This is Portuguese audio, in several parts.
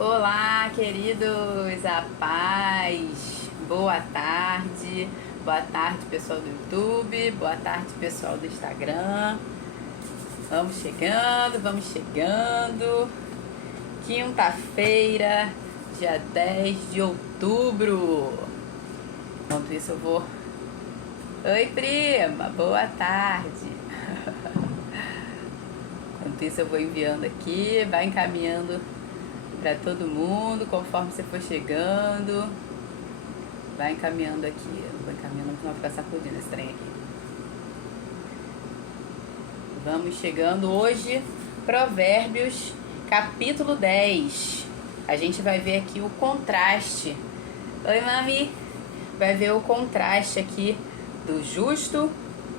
Olá, queridos, a paz, boa tarde, pessoal do YouTube, boa tarde, pessoal do Instagram. Vamos chegando. Quinta-feira, dia 10 de outubro. Enquanto isso eu vou... Oi, prima, boa tarde. Enquanto isso eu vou enviando aqui, vai encaminhando para todo mundo, conforme você for chegando. Vai encaminhando aqui. Eu não vou encaminhando, não vou ficar sacudindo esse trem aqui. Vamos chegando hoje, Provérbios, capítulo 10. A gente vai ver aqui o contraste. Oi, mami. Vai ver o contraste aqui do justo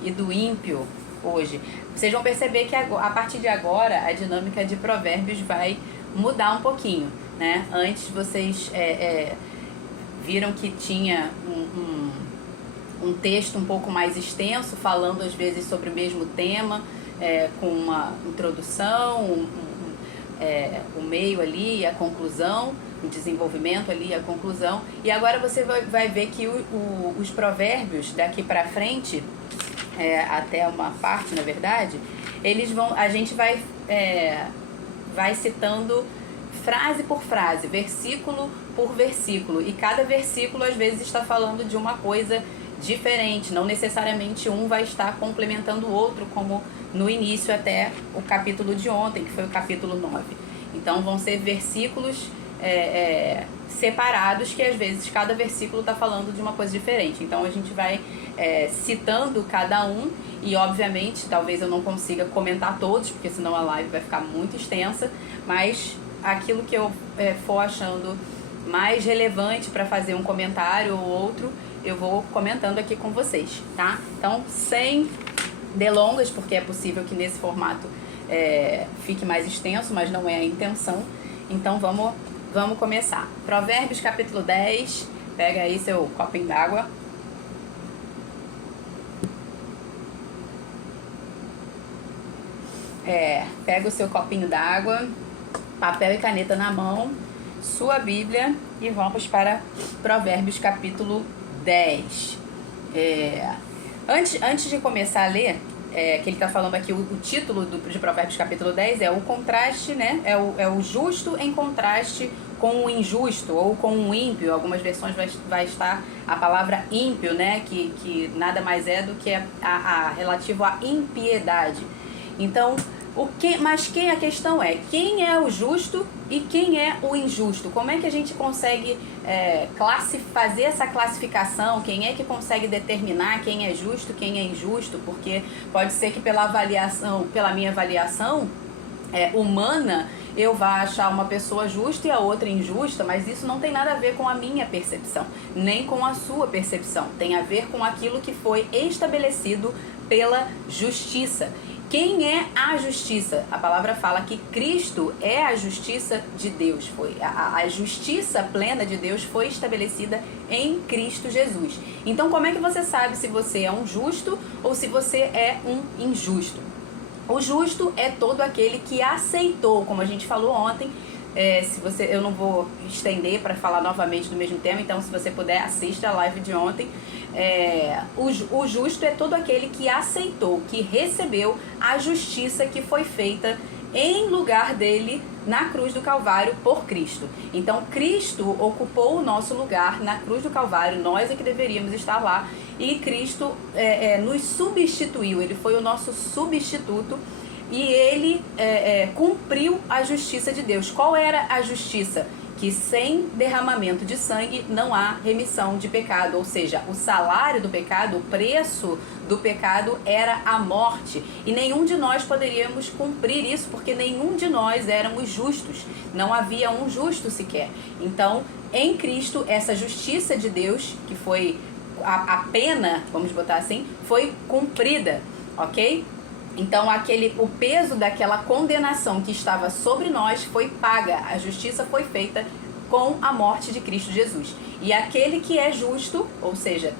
e do ímpio hoje. Vocês vão perceber que a partir de agora a dinâmica de Provérbios vai mudar um pouquinho, né? Antes vocês viram que tinha um texto um pouco mais extenso, falando às vezes sobre o mesmo tema, com uma introdução, o meio ali, a conclusão, o desenvolvimento ali, a conclusão. E agora você vai ver que os provérbios daqui para frente, até uma parte, na verdade, a gente vai citando frase por frase, versículo por versículo, e cada versículo às vezes está falando de uma coisa diferente, não necessariamente um vai estar complementando o outro, como no início até o capítulo de ontem, que foi o capítulo 9. Então vão ser versículos separados, que às vezes cada versículo está falando de uma coisa diferente. Então a gente vai citando cada um, e obviamente talvez eu não consiga comentar todos, porque senão a live vai ficar muito extensa, mas aquilo que eu for achando mais relevante para fazer um comentário ou outro, eu vou comentando aqui com vocês, tá? Então, sem delongas, porque é possível que nesse formato fique mais extenso, mas não é a intenção. Então vamos começar. Provérbios capítulo 10, pega aí seu copinho d'água. Pega o seu copinho d'água, papel e caneta na mão, sua Bíblia, e vamos para Provérbios capítulo 10. Antes de começar a ler, que ele está falando aqui, o título de Provérbios capítulo 10 é o contraste, né? É o justo em contraste com o injusto ou com o ímpio. Algumas versões vai estar a palavra ímpio, né? Que nada mais é do que a relativo à impiedade. Então, mas a questão é, quem é o justo e quem é o injusto? Como é que a gente consegue fazer essa classificação? Quem é que consegue determinar quem é justo, quem é injusto? Porque pode ser que pela minha avaliação humana, eu vá achar uma pessoa justa e a outra injusta, mas isso não tem nada a ver com a minha percepção, nem com a sua percepção. Tem a ver com aquilo que foi estabelecido pela justiça. Quem é a justiça? A palavra fala que Cristo é a justiça de Deus. A justiça plena de Deus foi estabelecida em Cristo Jesus. Então, como é que você sabe se você é um justo ou se você é um injusto? O justo é todo aquele que aceitou, como a gente falou ontem. Eu não vou estender para falar novamente do mesmo tema, então se você puder, assista a live de ontem. O justo é todo aquele que aceitou, que recebeu a justiça que foi feita em lugar dele na cruz do Calvário por Cristo. Então Cristo ocupou o nosso lugar na cruz do Calvário, nós é que deveríamos estar lá, e Cristo nos substituiu, ele foi o nosso substituto. E ele cumpriu a justiça de Deus. Qual era a justiça? Que sem derramamento de sangue não há remissão de pecado. Ou seja, o salário do pecado, o preço do pecado era a morte. E nenhum de nós poderíamos cumprir isso, porque nenhum de nós éramos justos. Não havia um justo sequer. Então, em Cristo, essa justiça de Deus, que foi a pena, vamos botar assim, foi cumprida, ok? Então o peso daquela condenação que estava sobre nós foi paga, a justiça foi feita com a morte de Cristo Jesus. E aquele que é justo, ou seja,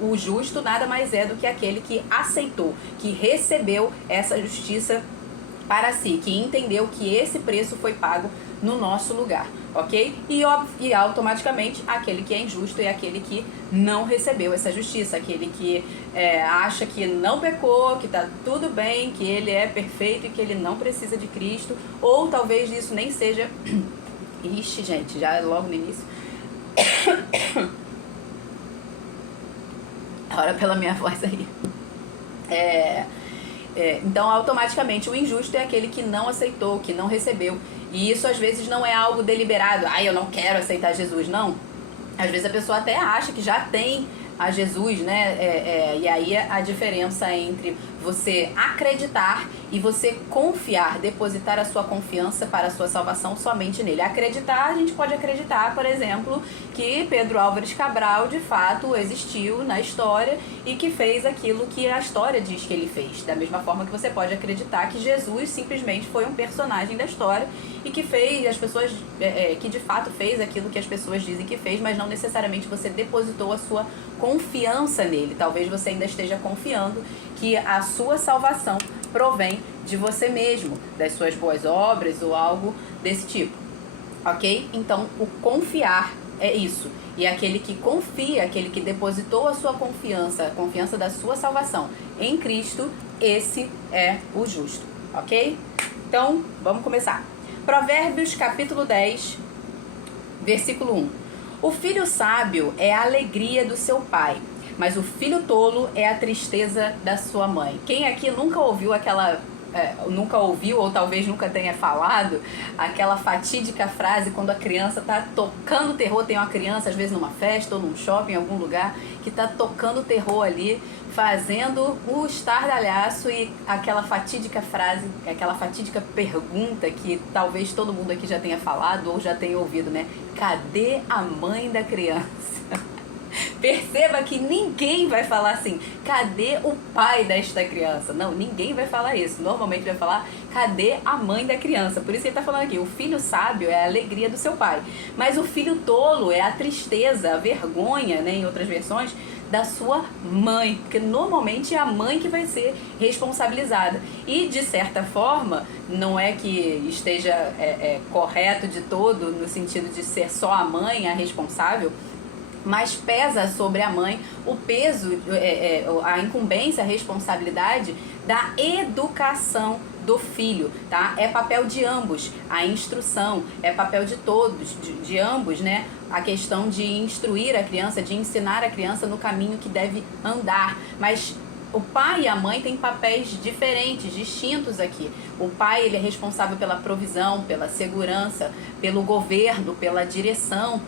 o justo nada mais é do que aquele que aceitou, que recebeu essa justiça para si, que entendeu que esse preço foi pago no nosso lugar, ok? E automaticamente aquele que é injusto é aquele que não recebeu essa justiça, aquele que acha que não pecou, que tá tudo bem, que ele é perfeito e que ele não precisa de Cristo, ou talvez isso nem seja... Ixi, gente, já logo no início. Ora pela minha voz aí. Então, automaticamente, o injusto é aquele que não aceitou, que não recebeu. E isso, às vezes, não é algo deliberado. Eu não quero aceitar Jesus. Não. Às vezes, a pessoa até acha que já tem a Jesus, né? E aí, a diferença entre você acreditar e você confiar, depositar a sua confiança para a sua salvação somente nele. Acreditar, a gente pode acreditar, por exemplo, que Pedro Álvares Cabral, de fato, existiu na história e que fez aquilo que a história diz que ele fez. Da mesma forma que você pode acreditar que Jesus simplesmente foi um personagem da história e que fez as pessoas, que de fato fez aquilo que as pessoas dizem que fez, mas não necessariamente você depositou a sua confiança nele. Talvez você ainda esteja confiando que a sua salvação provém de você mesmo, das suas boas obras ou algo desse tipo, ok? Então, o confiar é isso. E aquele que confia, aquele que depositou a sua confiança, a confiança da sua salvação em Cristo, esse é o justo, ok? Então, vamos começar. Provérbios capítulo 10, versículo 1. O filho sábio é a alegria do seu pai, mas o filho tolo é a tristeza da sua mãe. Quem aqui nunca ouviu nunca ouviu ou talvez nunca tenha falado aquela fatídica frase quando a criança tá tocando terror? Tem uma criança, às vezes numa festa ou num shopping, em algum lugar, que tá tocando terror ali, fazendo o estardalhaço, e aquela fatídica frase, aquela fatídica pergunta que talvez todo mundo aqui já tenha falado ou já tenha ouvido, né? Cadê a mãe da criança? Perceba que ninguém vai falar assim, cadê o pai desta criança? Não, ninguém vai falar isso. Normalmente vai falar, cadê a mãe da criança? Por isso que ele está falando aqui, o filho sábio é a alegria do seu pai, mas o filho tolo é a tristeza, a vergonha, né, em outras versões, da sua mãe, porque normalmente é a mãe que vai ser responsabilizada. E de certa forma, não é que esteja correto de todo, no sentido de ser só a mãe a responsável, mas pesa sobre a mãe o peso, a incumbência, a responsabilidade da educação do filho, tá? É papel de ambos, a instrução, é papel de todos, de ambos, né? A questão de instruir a criança, de ensinar a criança no caminho que deve andar, mas o pai e a mãe têm papéis diferentes, distintos aqui. O pai, ele é responsável pela provisão, pela segurança, pelo governo, pela direção,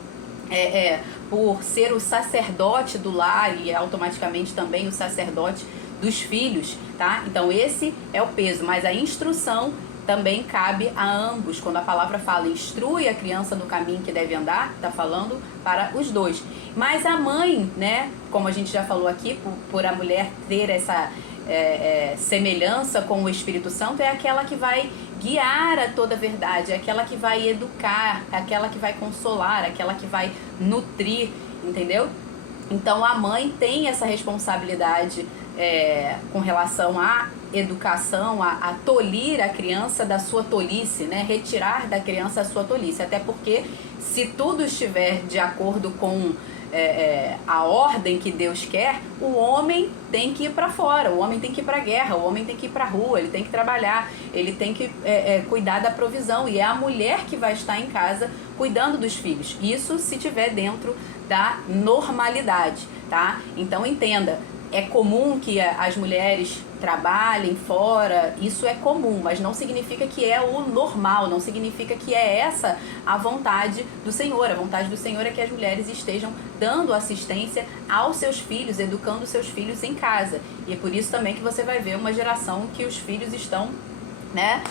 por ser o sacerdote do lar e automaticamente também o sacerdote dos filhos, tá? Então esse é o peso, mas a instrução também cabe a ambos. Quando a palavra fala instrui a criança no caminho que deve andar, tá falando para os dois. Mas a mãe, né, como a gente já falou aqui, por a mulher ter essa semelhança com o Espírito Santo, é aquela que vai guiar a toda a verdade, é aquela que vai educar, é aquela que vai consolar, é aquela que vai nutrir, entendeu? Então a mãe tem essa responsabilidade com relação à educação, a tolir a criança da sua tolice, né? Retirar da criança a sua tolice, até porque se tudo estiver de acordo com a ordem que Deus quer, o homem tem que ir para fora, o homem tem que ir para a guerra, o homem tem que ir para a rua, ele tem que trabalhar, ele tem que cuidar da provisão, e é a mulher que vai estar em casa cuidando dos filhos. Isso se tiver dentro da normalidade, tá? Então entenda, é comum que as mulheres trabalhem fora, isso é comum, mas não significa que é o normal, não significa que é essa a vontade do Senhor. A vontade do Senhor é que as mulheres estejam dando assistência aos seus filhos, educando seus filhos em casa. E é por isso também que você vai ver uma geração que os filhos estão, né,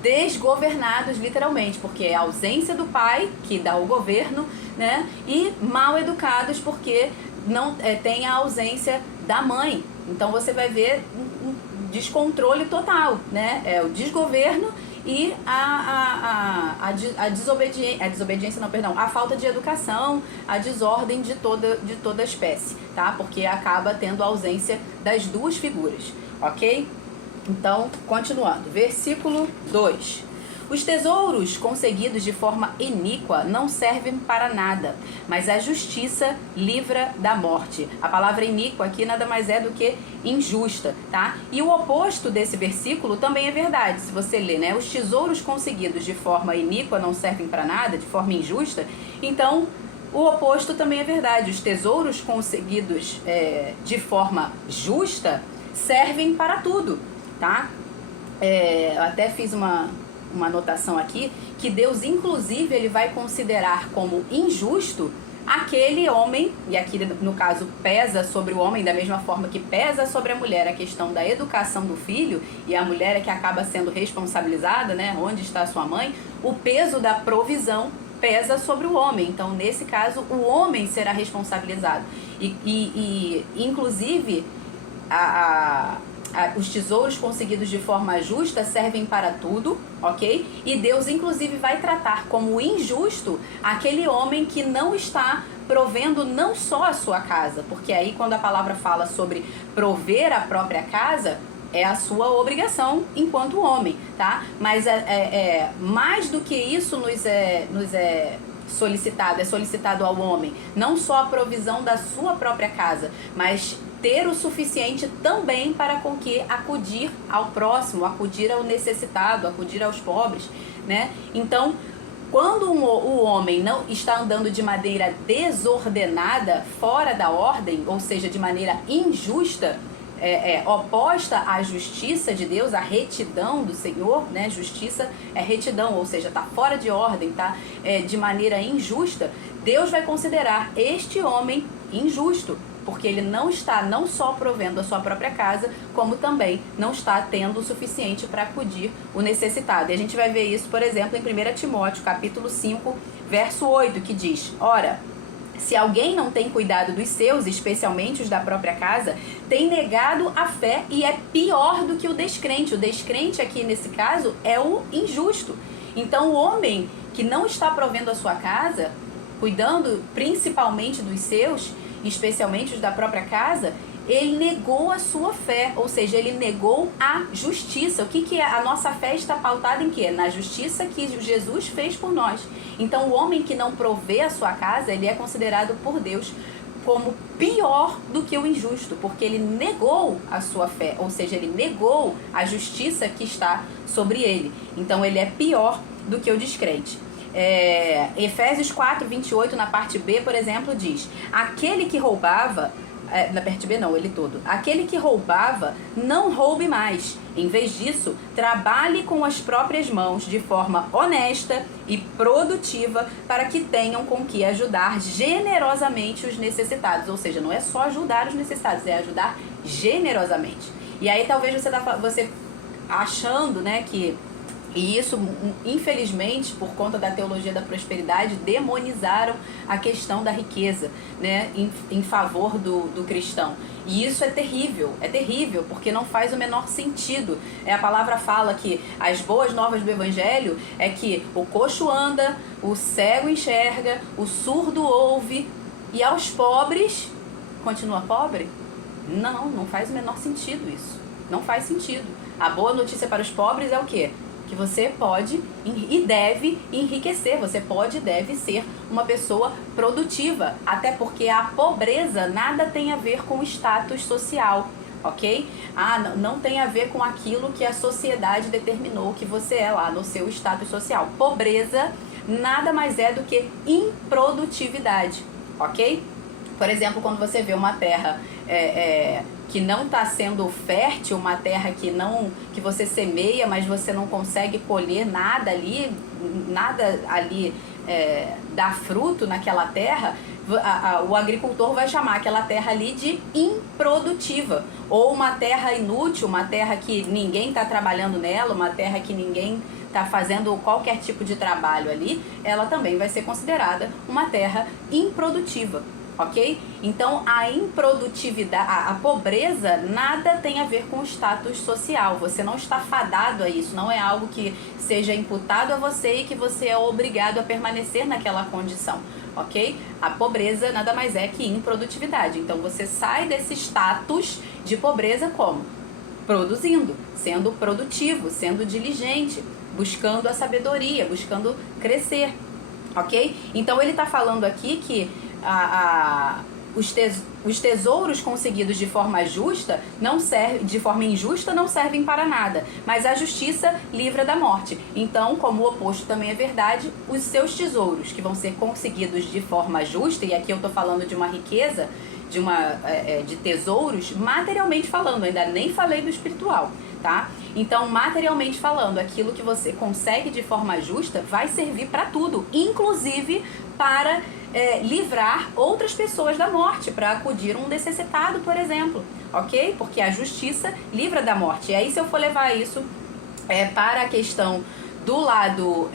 desgovernados literalmente, porque é a ausência do pai que dá o governo, né, e mal educados porque não tem a ausência da mãe. Então você vai ver um descontrole total, né? O desgoverno e a desobediência, não, perdão, a falta de educação, a desordem de toda espécie, tá? Porque acaba tendo a ausência das duas figuras, ok? Então, continuando, versículo 2. Os tesouros conseguidos de forma iníqua não servem para nada, mas a justiça livra da morte. A palavra iníqua aqui nada mais é do que injusta, tá? E o oposto desse versículo também é verdade. Se você ler, né? Os tesouros conseguidos de forma iníqua não servem para nada, de forma injusta. Então, o oposto também é verdade. Os tesouros conseguidos de forma justa servem para tudo, tá? Eu até fiz uma anotação aqui, que Deus, inclusive, ele vai considerar como injusto aquele homem, e aqui no caso pesa sobre o homem da mesma forma que pesa sobre a mulher a questão da educação do filho, e a mulher é que acaba sendo responsabilizada, né? Onde está a sua mãe? O peso da provisão pesa sobre o homem. Então, nesse caso, o homem será responsabilizado. E inclusive, os tesouros conseguidos de forma justa servem para tudo, ok? E Deus, inclusive, vai tratar como injusto aquele homem que não está provendo não só a sua casa, porque aí quando a palavra fala sobre prover a própria casa, é a sua obrigação enquanto homem, tá? Mas mais do que isso nos é solicitado ao homem, não só a provisão da sua própria casa, mas ter o suficiente também para com que acudir ao próximo, acudir ao necessitado, acudir aos pobres, né? Então, quando o homem não está andando de maneira desordenada, fora da ordem, ou seja, de maneira injusta, oposta à justiça de Deus, à retidão do Senhor, né? Justiça é retidão, ou seja, está fora de ordem, tá? De maneira injusta, Deus vai considerar este homem injusto, porque ele não está não só provendo a sua própria casa, como também não está tendo o suficiente para acudir o necessitado. E a gente vai ver isso, por exemplo, em 1 Timóteo, capítulo 5, verso 8, que diz: ora, se alguém não tem cuidado dos seus, especialmente os da própria casa, tem negado a fé e é pior do que o descrente. O descrente aqui, nesse caso, é o injusto. Então, o homem que não está provendo a sua casa, cuidando principalmente dos seus, especialmente os da própria casa, ele negou a sua fé, ou seja, ele negou a justiça. O que é? A nossa fé está pautada em quê? Na justiça que Jesus fez por nós. Então, o homem que não provê a sua casa, ele é considerado por Deus como pior do que o injusto, porque ele negou a sua fé, ou seja, ele negou a justiça que está sobre ele. Então, ele é pior do que o descrente. Efésios 4, 28, na parte B, por exemplo, diz: aquele que roubava, na parte B não, ele todo, aquele que roubava, não roube mais. Em vez disso, trabalhe com as próprias mãos de forma honesta e produtiva, para que tenham com que ajudar generosamente os necessitados. Ou seja, não é só ajudar os necessitados, é ajudar generosamente. E aí talvez você achando, né, que... E isso, infelizmente, por conta da teologia da prosperidade, demonizaram a questão da riqueza, né, em favor do cristão. E isso é terrível, porque não faz o menor sentido. A palavra fala que as boas novas do Evangelho é que o coxo anda, o cego enxerga, o surdo ouve, e aos pobres, continua pobre? Não faz o menor sentido isso. Não faz sentido. A boa notícia para os pobres é o quê? Que você pode e deve enriquecer, você pode e deve ser uma pessoa produtiva, até porque a pobreza nada tem a ver com o status social, ok? Não tem a ver com aquilo que a sociedade determinou que você é lá no seu status social. Pobreza nada mais é do que improdutividade, ok? Por exemplo, quando você vê uma terra que não está sendo fértil, uma terra que você semeia, mas você não consegue colher nada ali dá fruto naquela terra, o agricultor vai chamar aquela terra ali de improdutiva, ou uma terra inútil, uma terra que ninguém está trabalhando nela, uma terra que ninguém está fazendo qualquer tipo de trabalho ali, ela também vai ser considerada uma terra improdutiva. Ok? Então, a improdutividade, a pobreza nada tem a ver com o status social. Você não está fadado a isso. Não é algo que seja imputado a você e que você é obrigado a permanecer naquela condição. Ok? A pobreza nada mais é que improdutividade. Então, você sai desse status de pobreza como? produzindo, sendo produtivo, sendo diligente, buscando a sabedoria, buscando crescer, ok? Então ele está falando aqui que os tesouros conseguidos de forma justa de forma injusta não servem para nada, mas a justiça livra da morte. Então, como o oposto também é verdade, os seus tesouros que vão ser conseguidos de forma justa, e aqui eu estou falando de uma riqueza, de tesouros, materialmente falando, ainda nem falei do espiritual, tá? Então, materialmente falando, aquilo que você consegue de forma justa vai servir para tudo, inclusive para livrar outras pessoas da morte, para acudir um necessitado, por exemplo, ok? Porque a justiça livra da morte. E aí, se eu for levar isso para a questão do lado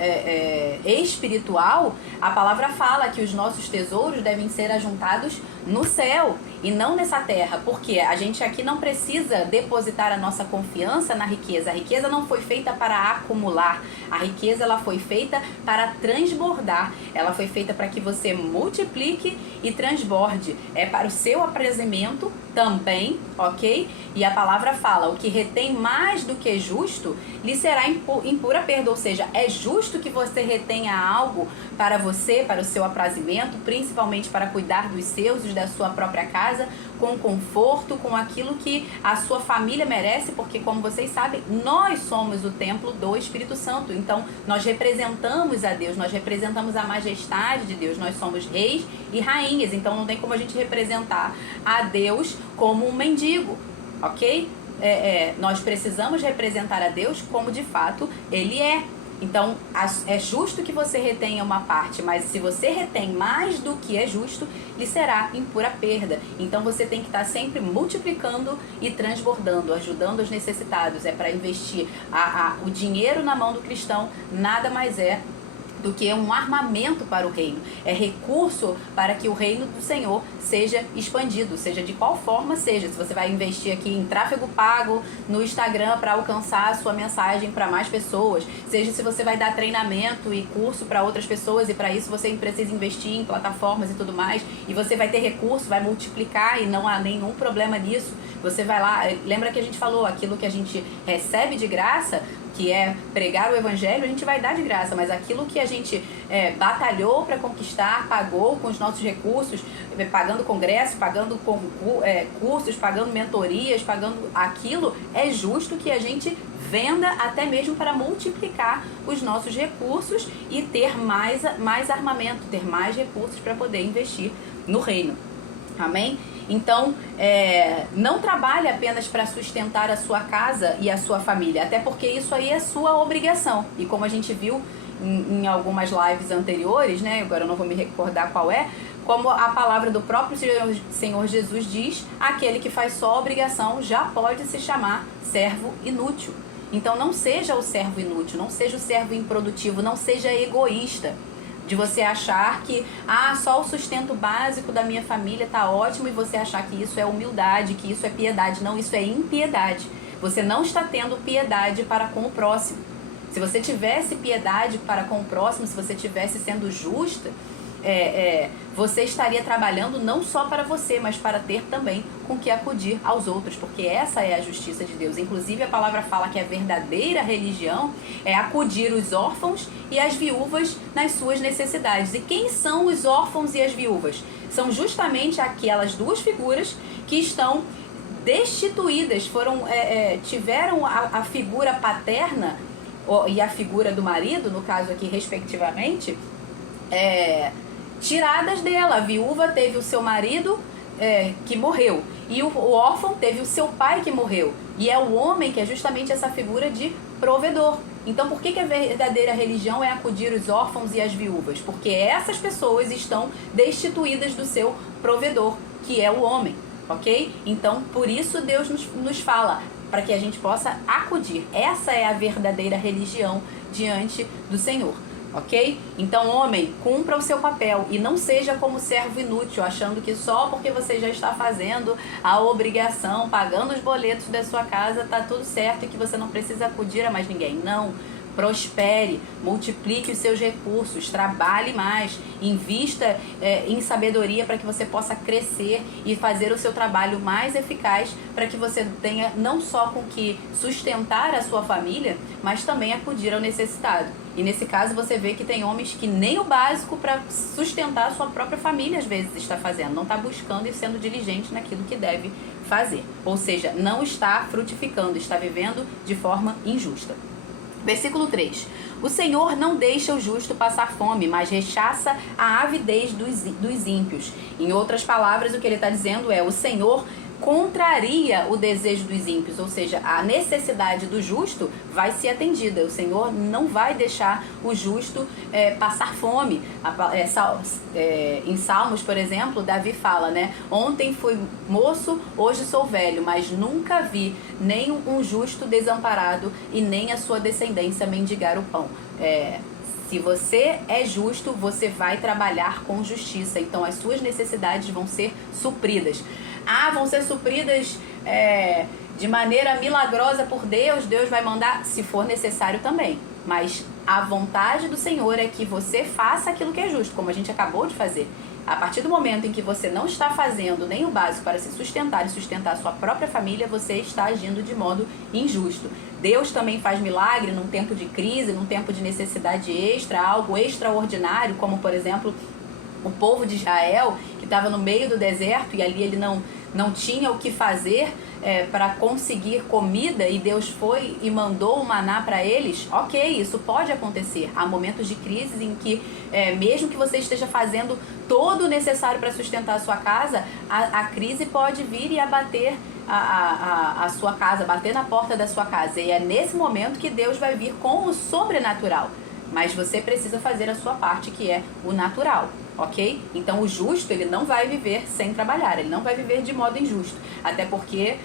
espiritual, a palavra fala que os nossos tesouros devem ser ajuntados no céu e não nessa terra, porque a gente aqui não precisa depositar a nossa confiança na riqueza. A riqueza não foi feita para acumular, a riqueza ela foi feita para transbordar, ela foi feita para que você multiplique e transborde, é para o seu aprazimento também, ok? E a palavra fala, o que retém mais do que justo, lhe será em pura perda, ou seja, é justo que você retenha algo para você, para o seu aprazimento, principalmente para cuidar dos seus e da sua própria casa, com conforto, com aquilo que a sua família merece, porque como vocês sabem, nós somos o templo do Espírito Santo, então nós representamos a Deus, nós representamos a majestade de Deus, nós somos reis e rainhas, então não tem como a gente representar a Deus como um mendigo, ok? Nós precisamos representar a Deus como de fato Ele é. Então, é justo que você retenha uma parte, mas se você retém mais do que é justo, lhe será em pura perda. Então, você tem que estar sempre multiplicando e transbordando, ajudando os necessitados. É para investir o dinheiro na mão do cristão, nada mais é do que um armamento para o reino. É recurso para que o reino do Senhor seja expandido, seja de qual forma seja. Se você vai investir aqui em tráfego pago no Instagram para alcançar a sua mensagem para mais pessoas, seja se você vai dar treinamento e curso para outras pessoas e para isso você precisa investir em plataformas e tudo mais, e você vai ter recurso, vai multiplicar e não há nenhum problema nisso. Você vai lá, lembra que a gente falou, aquilo que a gente recebe de graça, que é pregar o evangelho, a gente vai dar de graça, mas aquilo que a gente batalhou para conquistar, pagou com os nossos recursos, pagando congresso, pagando cursos, pagando mentorias, pagando aquilo, é justo que a gente venda até mesmo para multiplicar os nossos recursos e ter mais armamento, ter mais recursos para poder investir no reino. Amém? Então, não trabalhe apenas para sustentar a sua casa e a sua família, até porque isso aí é sua obrigação. E como a gente viu em algumas lives anteriores, né, agora eu não vou me recordar qual como a palavra do próprio Senhor Jesus diz, aquele que faz só obrigação já pode se chamar servo inútil. Então não seja o servo inútil, não seja o servo improdutivo, não seja egoísta. De você achar que só o sustento básico da minha família tá ótimo e você achar que isso é humildade, que isso é piedade. Não, isso é impiedade. Você não está tendo piedade para com o próximo. Se você tivesse piedade para com o próximo, se você estivesse sendo justa, você estaria trabalhando não só para você, mas para ter também com que acudir aos outros, porque essa é a justiça de Deus. Inclusive a palavra fala que a verdadeira religião é acudir os órfãos e as viúvas nas suas necessidades. E quem são os órfãos e as viúvas? São justamente aquelas duas figuras que estão destituídas, tiveram a figura paterna e a figura do marido, no caso aqui respectivamente, tiradas dela. A viúva teve o seu marido que morreu, e o órfão teve o seu pai que morreu, e é o homem que é justamente essa figura de provedor. Então por que a verdadeira religião é acudir os órfãos e as viúvas? Porque essas pessoas estão destituídas do seu provedor, que é o homem, ok? Então por isso Deus nos fala, para que a gente possa acudir. Essa é a verdadeira religião diante do Senhor. Ok? Então, homem, cumpra o seu papel e não seja como servo inútil, achando que só porque você já está fazendo a obrigação, pagando os boletos da sua casa, tá tudo certo e que você não precisa acudir a mais ninguém. Não. prospere, multiplique os seus recursos, trabalhe mais, invista em sabedoria para que você possa crescer e fazer o seu trabalho mais eficaz, para que você tenha não só com que sustentar a sua família, mas também acudir ao necessitado. E nesse caso você vê que tem homens que nem o básico para sustentar a sua própria família às vezes está fazendo, não está buscando e sendo diligente naquilo que deve fazer. Ou seja, não está frutificando, está vivendo de forma injusta. Versículo 3. O Senhor não deixa o justo passar fome, mas rechaça a avidez dos ímpios. Em outras palavras, o que ele está dizendo é: o Senhor contraria o desejo dos ímpios, ou seja, a necessidade do justo vai ser atendida. O Senhor não vai deixar o justo passar fome. Em Salmos, por exemplo, Davi fala, né? Ontem fui moço, hoje sou velho, mas nunca vi nem um justo desamparado e nem a sua descendência mendigar o pão. Se você é justo, você vai trabalhar com justiça, então as suas necessidades vão ser supridas. Vão ser supridas de maneira milagrosa por Deus, Deus vai mandar, se for necessário também. Mas a vontade do Senhor é que você faça aquilo que é justo, como a gente acabou de fazer. A partir do momento em que você não está fazendo nem o básico para se sustentar e sustentar a sua própria família, você está agindo de modo injusto. Deus também faz milagre num tempo de crise, num tempo de necessidade extra, algo extraordinário, como por exemplo o povo de Israel, que estava no meio do deserto e ali ele não tinha o que fazer para conseguir comida, e Deus foi e mandou o maná para eles. Ok, isso pode acontecer. Há momentos de crise em que, mesmo que você esteja fazendo todo o necessário para sustentar a sua casa, a crise pode vir e abater a sua casa, bater na porta da sua casa. E é nesse momento que Deus vai vir com o sobrenatural. Mas você precisa fazer a sua parte, que é o natural, ok? Então o justo, ele não vai viver sem trabalhar, ele não vai viver de modo injusto. Até porque,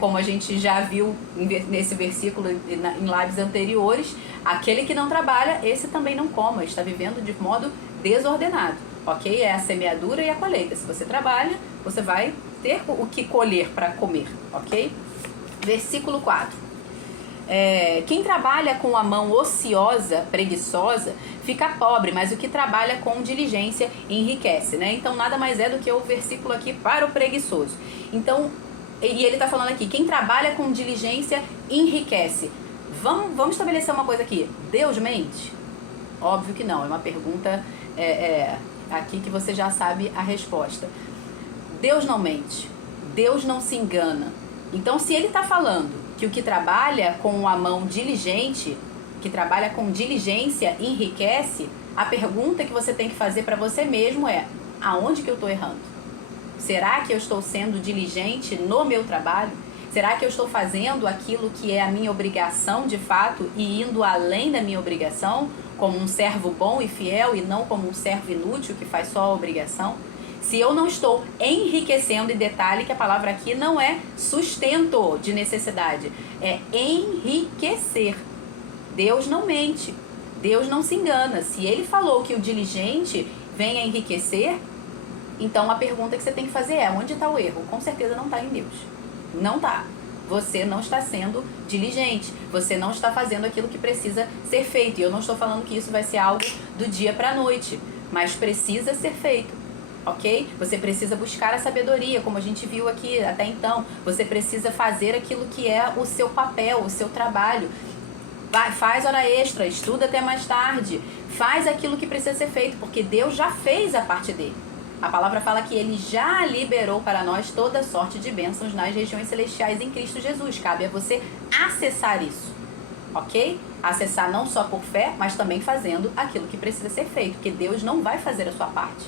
como a gente já viu nesse versículo em lives anteriores, aquele que não trabalha, esse também não coma, está vivendo de modo desordenado, ok? É a semeadura e a colheita. Se você trabalha, você vai ter o que colher para comer, ok? Versículo 4. Quem trabalha com a mão ociosa, preguiçosa, fica pobre, mas o que trabalha com diligência enriquece, né? Então nada mais é do que o versículo aqui para o preguiçoso. Então, e ele está falando aqui, quem trabalha com diligência enriquece. Vamos estabelecer uma coisa aqui. Deus mente? Óbvio que não, é uma pergunta aqui que você já sabe a resposta. Deus não mente, Deus não se engana. Então se ele está falando que o que trabalha com a mão diligente, que trabalha com diligência, enriquece, a pergunta que você tem que fazer para você mesmo é: aonde que eu estou errando? Será que eu estou sendo diligente no meu trabalho? Será que eu estou fazendo aquilo que é a minha obrigação de fato e indo além da minha obrigação, como um servo bom e fiel e não como um servo inútil que faz só a obrigação? Se eu não estou enriquecendo, e detalhe que a palavra aqui não é sustento de necessidade, é enriquecer. Deus não mente, Deus não se engana. Se ele falou que o diligente vem a enriquecer, então a pergunta que você tem que fazer é: onde está o erro? Com certeza não está em Deus. Não está. Você não está sendo diligente, você não está fazendo aquilo que precisa ser feito. E eu não estou falando que isso vai ser algo do dia para a noite, mas precisa ser feito. Ok? Você precisa buscar a sabedoria, como a gente viu aqui até então. Você precisa fazer aquilo que é o seu papel, o seu trabalho. Faz hora extra, estuda até mais tarde. Faz aquilo que precisa ser feito, porque Deus já fez a parte dele. A palavra fala que ele já liberou para nós toda sorte de bênçãos nas regiões celestiais em Cristo Jesus. Cabe a você acessar isso. Ok? Acessar não só por fé, mas também fazendo aquilo que precisa ser feito, porque Deus não vai fazer a sua parte.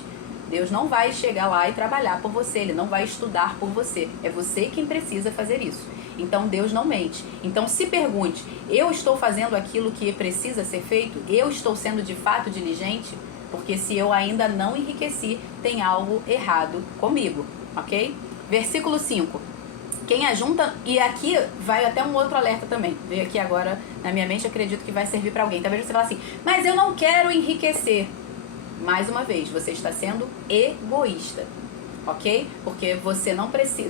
Deus não vai chegar lá e trabalhar por você, ele não vai estudar por você. É você quem precisa fazer isso. Então Deus não mente. Então se pergunte: eu estou fazendo aquilo que precisa ser feito? Eu estou sendo de fato diligente? Porque se eu ainda não enriqueci, tem algo errado comigo, ok? Versículo 5. Quem ajunta, e aqui vai até um outro alerta também, veio aqui agora na minha mente, acredito que vai servir para alguém. Talvez você fale assim: mas eu não quero enriquecer. Mais uma vez, você está sendo egoísta, ok? Porque você não precisa...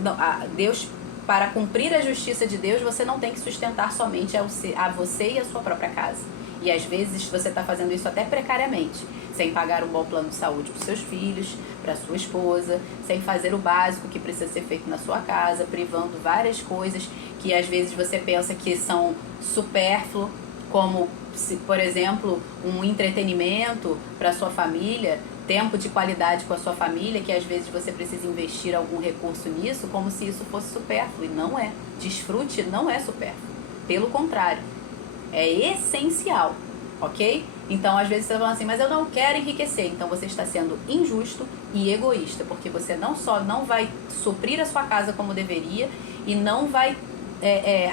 Deus para cumprir a justiça de Deus, você não tem que sustentar somente a você e a sua própria casa. E às vezes você está fazendo isso até precariamente, sem pagar um bom plano de saúde para os seus filhos, para a sua esposa, sem fazer o básico que precisa ser feito na sua casa, privando várias coisas que às vezes você pensa que são supérfluo, como, por exemplo, um entretenimento para a sua família, tempo de qualidade com a sua família, que às vezes você precisa investir algum recurso nisso, como se isso fosse supérfluo, e não é. Desfrute não é supérfluo, pelo contrário, é essencial, ok? Então às vezes você fala assim, mas eu não quero enriquecer, então você está sendo injusto e egoísta, porque você não só não vai suprir a sua casa como deveria, e não vai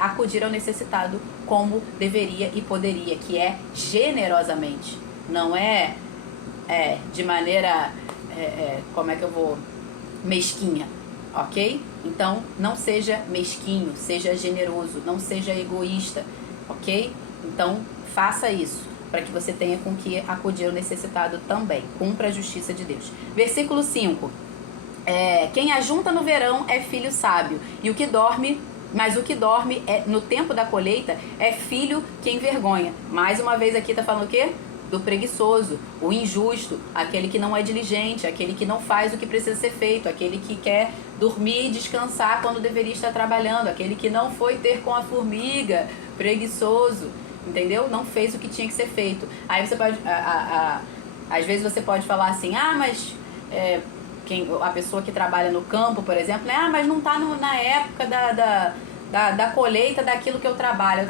acudir ao necessitado como deveria e poderia, que é generosamente, não é de maneira, como é que eu vou, mesquinha, ok? Então, não seja mesquinho, seja generoso, não seja egoísta, ok? Então, faça isso, para que você tenha com que acudir ao necessitado também. Cumpra a justiça de Deus. Versículo 5. Quem ajunta no verão é filho sábio, e o que dorme... Mas o que dorme no tempo da colheita é filho que envergonha. Mais uma vez aqui está falando o quê? Do preguiçoso, o injusto, aquele que não é diligente, aquele que não faz o que precisa ser feito, aquele que quer dormir e descansar quando deveria estar trabalhando, aquele que não foi ter com a formiga, preguiçoso, entendeu? Não fez o que tinha que ser feito. Aí você pode, às vezes você pode falar assim, mas... a pessoa que trabalha no campo, por exemplo, né? Mas não está na época da colheita daquilo que eu trabalho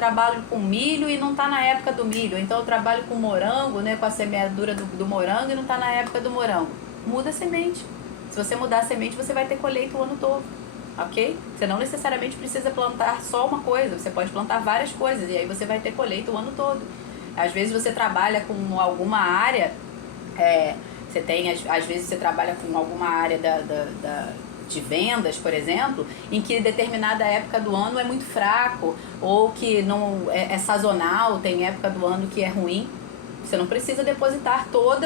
com milho e não está na época do milho, então eu trabalho com morango, né? Com a semeadura do morango e não está na época do morango. Muda a semente. Se você mudar a semente, você vai ter colheita o ano todo, ok? Você não necessariamente precisa plantar só uma coisa, você pode plantar várias coisas e aí você vai ter colheita o ano todo. Às vezes você trabalha com alguma área, às vezes você trabalha com alguma área de vendas, por exemplo, em que determinada época do ano é muito fraco, ou que não é sazonal, tem época do ano que é ruim. Você não precisa depositar todo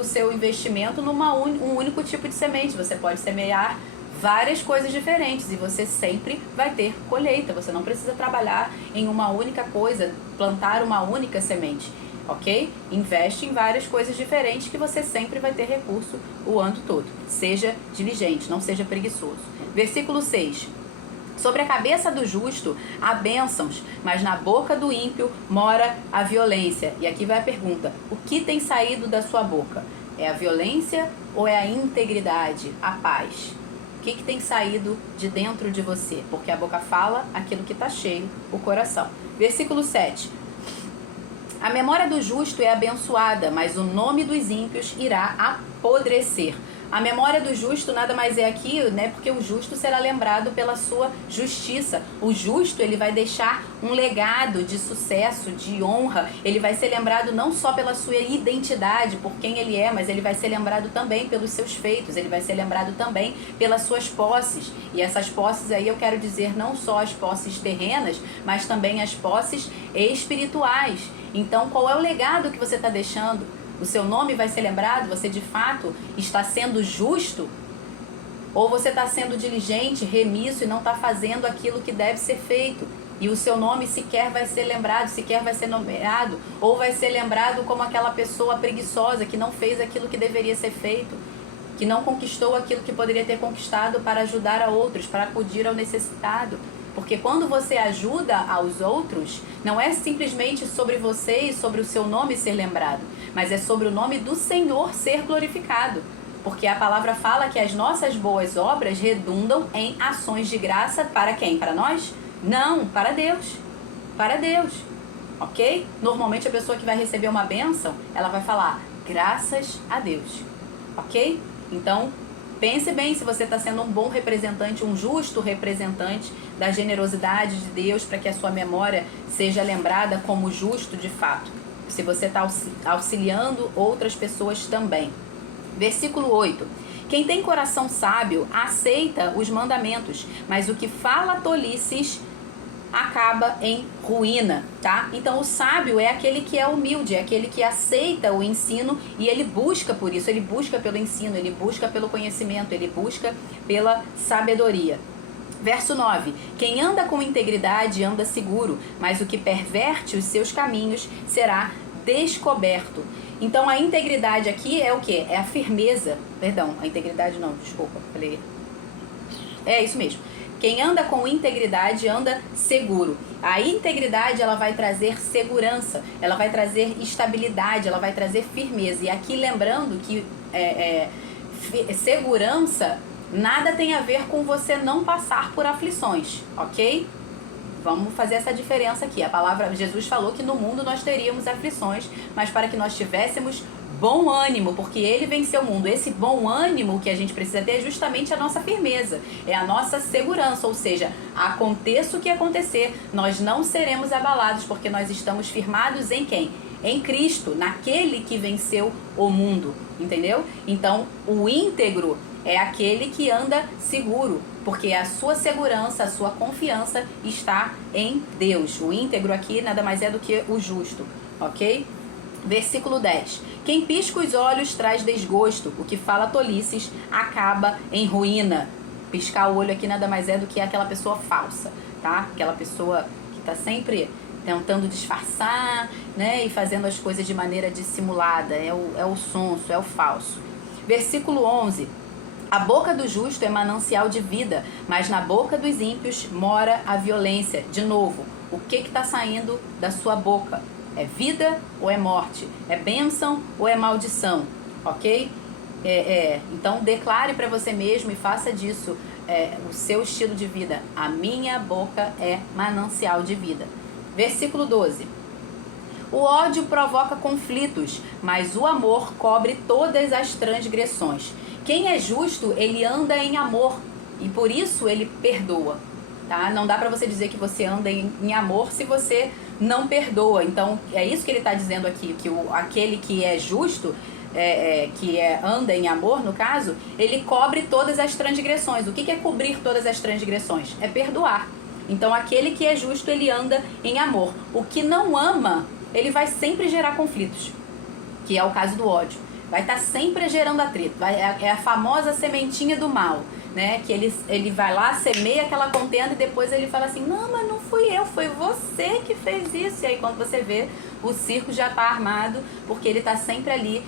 o seu investimento um único tipo de semente. Você pode semear várias coisas diferentes e você sempre vai ter colheita. Você não precisa trabalhar em uma única coisa, plantar uma única semente. Ok? Investe em várias coisas diferentes que você sempre vai ter recurso o ano todo. Seja diligente, não seja preguiçoso. Versículo 6. Sobre a cabeça do justo há bênçãos, mas na boca do ímpio mora a violência. E aqui vai a pergunta: o que tem saído da sua boca? É a violência ou é a integridade, a paz? O que tem saído de dentro de você? Porque a boca fala aquilo que está cheio, o coração. Versículo 7. A memória do justo é abençoada, mas o nome dos ímpios irá apodrecer. A memória do justo nada mais é aqui, né? Porque o justo será lembrado pela sua justiça. O justo, ele vai deixar um legado de sucesso, de honra. Ele vai ser lembrado não só pela sua identidade, por quem ele é, mas ele vai ser lembrado também pelos seus feitos. Ele vai ser lembrado também pelas suas posses. E essas posses aí eu quero dizer não só as posses terrenas, mas também as posses espirituais. Então, qual é o legado que você está deixando? O seu nome vai ser lembrado? Você de fato está sendo justo? Ou você está sendo diligente, remisso e não está fazendo aquilo que deve ser feito? E o seu nome sequer vai ser lembrado, sequer vai ser nomeado? Ou vai ser lembrado como aquela pessoa preguiçosa que não fez aquilo que deveria ser feito? Que não conquistou aquilo que poderia ter conquistado para ajudar a outros, para acudir ao necessitado? Porque quando você ajuda aos outros, não é simplesmente sobre você e sobre o seu nome ser lembrado, mas é sobre o nome do Senhor ser glorificado. Porque a palavra fala que as nossas boas obras redundam em ações de graça para quem? Para nós? Não, para Deus. Para Deus. Ok? Normalmente a pessoa que vai receber uma bênção, ela vai falar, graças a Deus. Ok? Então, pense bem se você está sendo um bom representante, um justo representante da generosidade de Deus, para que a sua memória seja lembrada como justo de fato. Se você está auxiliando outras pessoas também. Versículo 8. Quem tem coração sábio aceita os mandamentos, mas o que fala tolices acaba em ruína, tá? Então o sábio é aquele que é humilde, é aquele que aceita o ensino e ele busca por isso, ele busca pelo ensino, ele busca pelo conhecimento, ele busca pela sabedoria. Verso 9: quem anda com integridade anda seguro, mas o que perverte os seus caminhos será descoberto. Então a integridade aqui é o quê? É a firmeza. Perdão, a integridade não, desculpa, falei. É isso mesmo. Quem anda com integridade anda seguro. A integridade, ela vai trazer segurança, ela vai trazer estabilidade, ela vai trazer firmeza. E aqui lembrando que segurança nada tem a ver com você não passar por aflições, ok? Vamos fazer essa diferença aqui. A palavra, Jesus falou que no mundo nós teríamos aflições, mas para que nós tivéssemos bom ânimo, porque ele venceu o mundo. Esse bom ânimo que a gente precisa ter é justamente a nossa firmeza, é a nossa segurança, ou seja, aconteça o que acontecer, nós não seremos abalados, porque nós estamos firmados em quem? Em Cristo, naquele que venceu o mundo, entendeu? Então, o íntegro é aquele que anda seguro, porque a sua segurança, a sua confiança está em Deus. O íntegro aqui nada mais é do que o justo, ok? Versículo 10. Quem pisca os olhos traz desgosto, o que fala tolices acaba em ruína. Piscar o olho aqui nada mais é do que aquela pessoa falsa, tá? Aquela pessoa que está sempre tentando disfarçar, né? E fazendo as coisas de maneira dissimulada. É o sonso, é o falso. Versículo 11. A boca do justo é manancial de vida, mas na boca dos ímpios mora a violência. De novo, o que está saindo da sua boca? É vida ou é morte? É bênção ou é maldição? Ok? Então declare para você mesmo e faça disso o seu estilo de vida. A minha boca é manancial de vida. Versículo 12. O ódio provoca conflitos, mas o amor cobre todas as transgressões. Quem é justo, ele anda em amor e por isso ele perdoa. Tá? Não dá para você dizer que você anda em amor se você não perdoa. Então é isso que ele está dizendo aqui, que aquele que é justo, anda em amor, no caso, ele cobre todas as transgressões. O que é cobrir todas as transgressões? É perdoar. Então aquele que é justo, ele anda em amor. O que não ama, ele vai sempre gerar conflitos, que é o caso do ódio. Vai estar sempre gerando atrito. É a famosa sementinha do mal, né? Que ele vai lá, semeia aquela contenda e depois ele fala assim, não, mas não fui eu, foi você que fez isso. E aí quando você vê, o circo já está armado, porque ele está sempre ali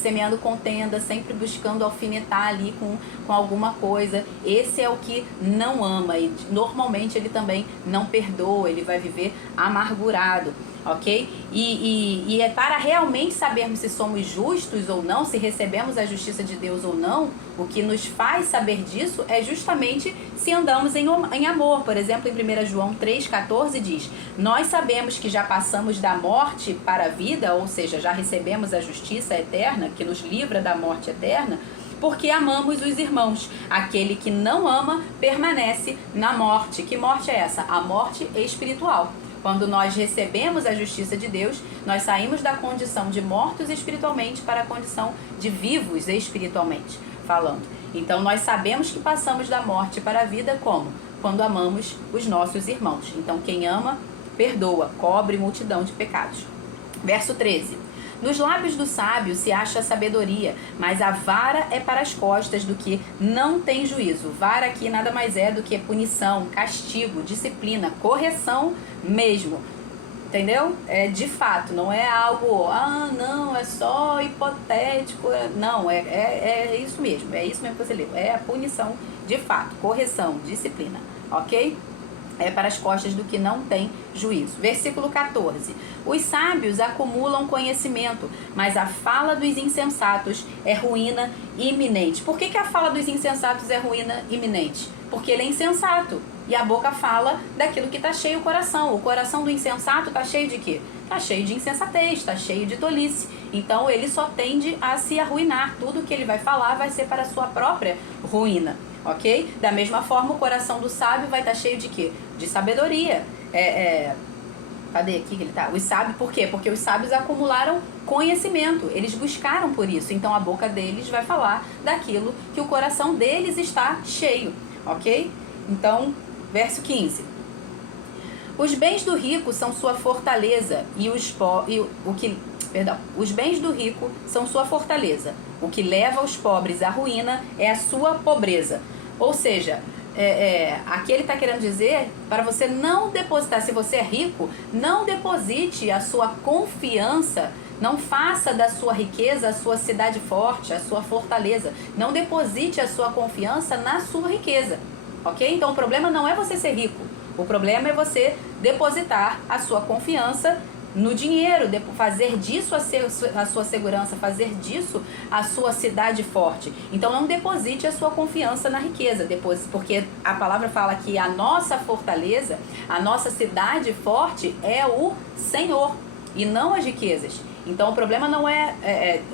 semeando contenda, sempre buscando alfinetar ali com alguma coisa. Esse é o que não ama e normalmente ele também não perdoa, ele vai viver amargurado. Ok? E é para realmente sabermos se somos justos ou não, se recebemos a justiça de Deus ou não, o que nos faz saber disso é justamente se andamos em amor. Por exemplo, em 1 João 3,14 diz: nós sabemos que já passamos da morte para a vida, ou seja, já recebemos a justiça eterna, que nos livra da morte eterna, porque amamos os irmãos. Aquele que não ama permanece na morte. Que morte é essa? A morte espiritual. Quando nós recebemos a justiça de Deus, nós saímos da condição de mortos espiritualmente para a condição de vivos espiritualmente falando. Então nós sabemos que passamos da morte para a vida como? Quando amamos os nossos irmãos. Então quem ama, perdoa, cobre multidão de pecados. Verso 13. Nos lábios do sábio se acha sabedoria, mas a vara é para as costas do que não tem juízo. Vara aqui nada mais é do que punição, castigo, disciplina, correção mesmo. Entendeu? É de fato, não é algo, não, é só hipotético. Não, é isso mesmo, é isso mesmo que você leu. É a punição de fato, correção, disciplina, ok? É para as costas do que não tem juízo. Versículo 14. Os sábios acumulam conhecimento, mas a fala dos insensatos é ruína iminente. Por que a fala dos insensatos é ruína iminente? Porque ele é insensato. E a boca fala daquilo que está cheio o coração. O coração do insensato está cheio de quê? Está cheio de insensatez, está cheio de tolice. Então ele só tende a se arruinar. Tudo que ele vai falar vai ser para a sua própria ruína. Ok? Da mesma forma, o coração do sábio vai estar cheio de quê? De sabedoria. Cadê aqui que ele tá? Os sábios, por quê? Porque os sábios acumularam conhecimento. Eles buscaram por isso. Então a boca deles vai falar daquilo que o coração deles está cheio. Ok? Então, verso 15. Os bens do rico são sua fortaleza os bens do rico são sua fortaleza. O que leva os pobres à ruína é a sua pobreza. Ou seja, aqui ele está querendo dizer para você não depositar, se você é rico, não deposite a sua confiança, não faça da sua riqueza a sua cidade forte, a sua fortaleza. Não deposite a sua confiança na sua riqueza, ok? Então o problema não é você ser rico, o problema é você depositar a sua confiança no dinheiro, fazer disso a sua segurança, fazer disso a sua cidade forte. Então não deposite a sua confiança na riqueza, porque a palavra fala que a nossa fortaleza, a nossa cidade forte é o Senhor e não as riquezas. Então o problema não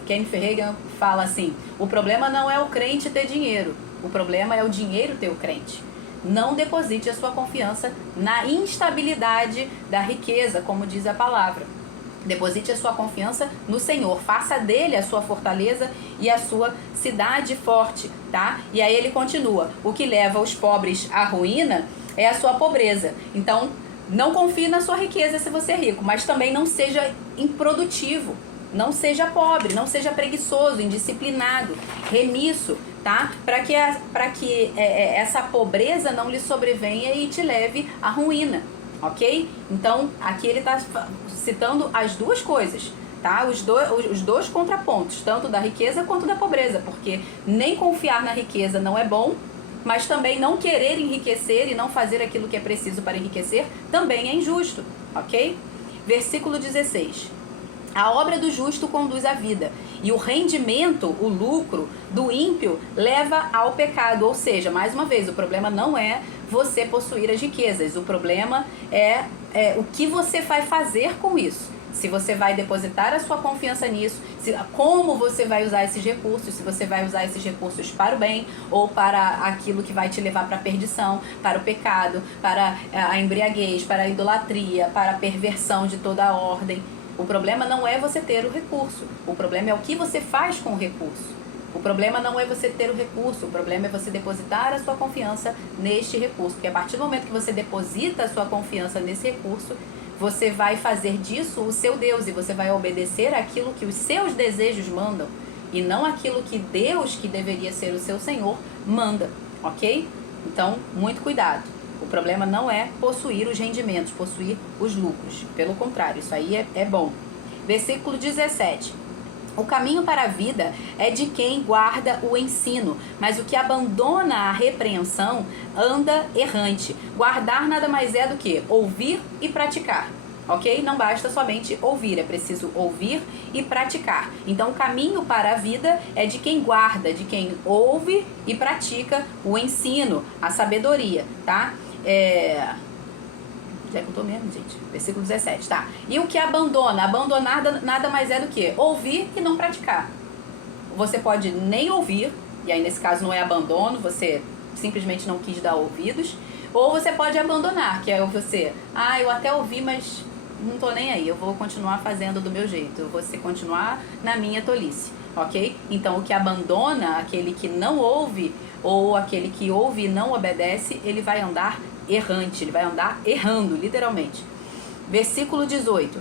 Ken Ferreira fala assim, o problema não é o crente ter dinheiro, o problema é o dinheiro ter o crente. Não deposite a sua confiança na instabilidade da riqueza, como diz a palavra. Deposite a sua confiança no Senhor. Faça dele a sua fortaleza e a sua cidade forte, tá? E aí ele continua. O que leva os pobres à ruína é a sua pobreza. Então, não confie na sua riqueza se você é rico, mas também não seja improdutivo. Não seja pobre, não seja preguiçoso, indisciplinado, remisso, tá? Para que essa pobreza não lhe sobrevenha e te leve à ruína, ok? Então, aqui ele está citando as duas coisas, tá? Os dois contrapontos, tanto da riqueza quanto da pobreza, porque nem confiar na riqueza não é bom, mas também não querer enriquecer e não fazer aquilo que é preciso para enriquecer também é injusto, ok? Versículo 16. A obra do justo conduz à vida, e o rendimento, o lucro do ímpio leva ao pecado. Ou seja, mais uma vez, o problema não é você possuir as riquezas, o problema é o que você vai fazer com isso. Se você vai depositar a sua confiança nisso, como você vai usar esses recursos, se você vai usar esses recursos para o bem ou para aquilo que vai te levar para a perdição, para o pecado, para a embriaguez, para a idolatria, para a perversão de toda a ordem. O problema não é você ter o recurso, o problema é o que você faz com o recurso. O problema não é você ter o recurso, o problema é você depositar a sua confiança neste recurso. Porque a partir do momento que você deposita a sua confiança nesse recurso, você vai fazer disso o seu Deus e você vai obedecer aquilo que os seus desejos mandam e não aquilo que Deus, que deveria ser o seu Senhor, manda, ok? Então, muito cuidado. O problema não é possuir os rendimentos, possuir os lucros. Pelo contrário, isso aí é bom. Versículo 17. O caminho para a vida é de quem guarda o ensino, mas o que abandona a repreensão anda errante. Guardar nada mais é do que ouvir e praticar, ok? Não basta somente ouvir, é preciso ouvir e praticar. Então o caminho para a vida é de quem guarda, de quem ouve e pratica o ensino, a sabedoria, tá? Já que eu tô mesmo, gente. Versículo 17, tá? E o que abandona? Abandonar nada mais é do que ouvir e não praticar. Você pode nem ouvir, e aí nesse caso não é abandono, você simplesmente não quis dar ouvidos, ou você pode abandonar, que é você, eu até ouvi, mas não tô nem aí, eu vou continuar fazendo do meu jeito, eu vou continuar na minha tolice, ok? Então o que abandona, aquele que não ouve, ou aquele que ouve e não obedece, ele vai andar errante, ele vai andar errando, literalmente. Versículo 18.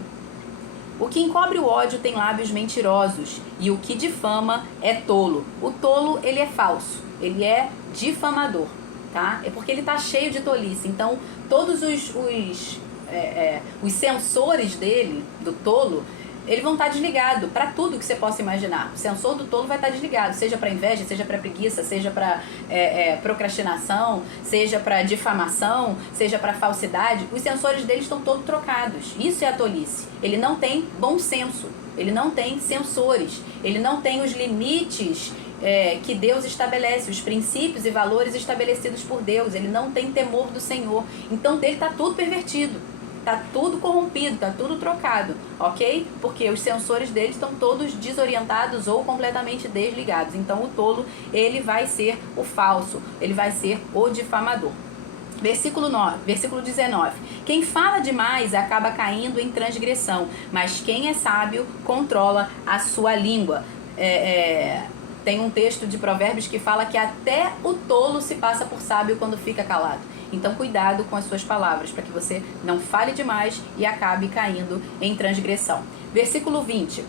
O que encobre o ódio tem lábios mentirosos, e o que difama é tolo. O tolo, ele é falso, ele é difamador, tá? É porque ele tá cheio de tolice. Então, todos os sensores dele, do tolo, eles vão estar desligados para tudo que você possa imaginar. O sensor do tolo vai estar desligado, seja para inveja, seja para preguiça, seja para procrastinação, seja para difamação, seja para falsidade. Os sensores dele estão todos trocados. Isso é a tolice. Ele não tem bom senso, ele não tem sensores, ele não tem os limites que Deus estabelece, os princípios e valores estabelecidos por Deus. Ele não tem temor do Senhor. Então dele está tudo pervertido. Tá tudo corrompido, tá tudo trocado, ok? Porque os sensores dele estão todos desorientados ou completamente desligados. Então o tolo, ele vai ser o falso, ele vai ser o difamador. Versículo 19. Quem fala demais acaba caindo em transgressão, mas quem é sábio controla a sua língua. Tem um texto de Provérbios que fala que até o tolo se passa por sábio quando fica calado. Então cuidado com as suas palavras, para que você não fale demais e acabe caindo em transgressão. Versículo 20.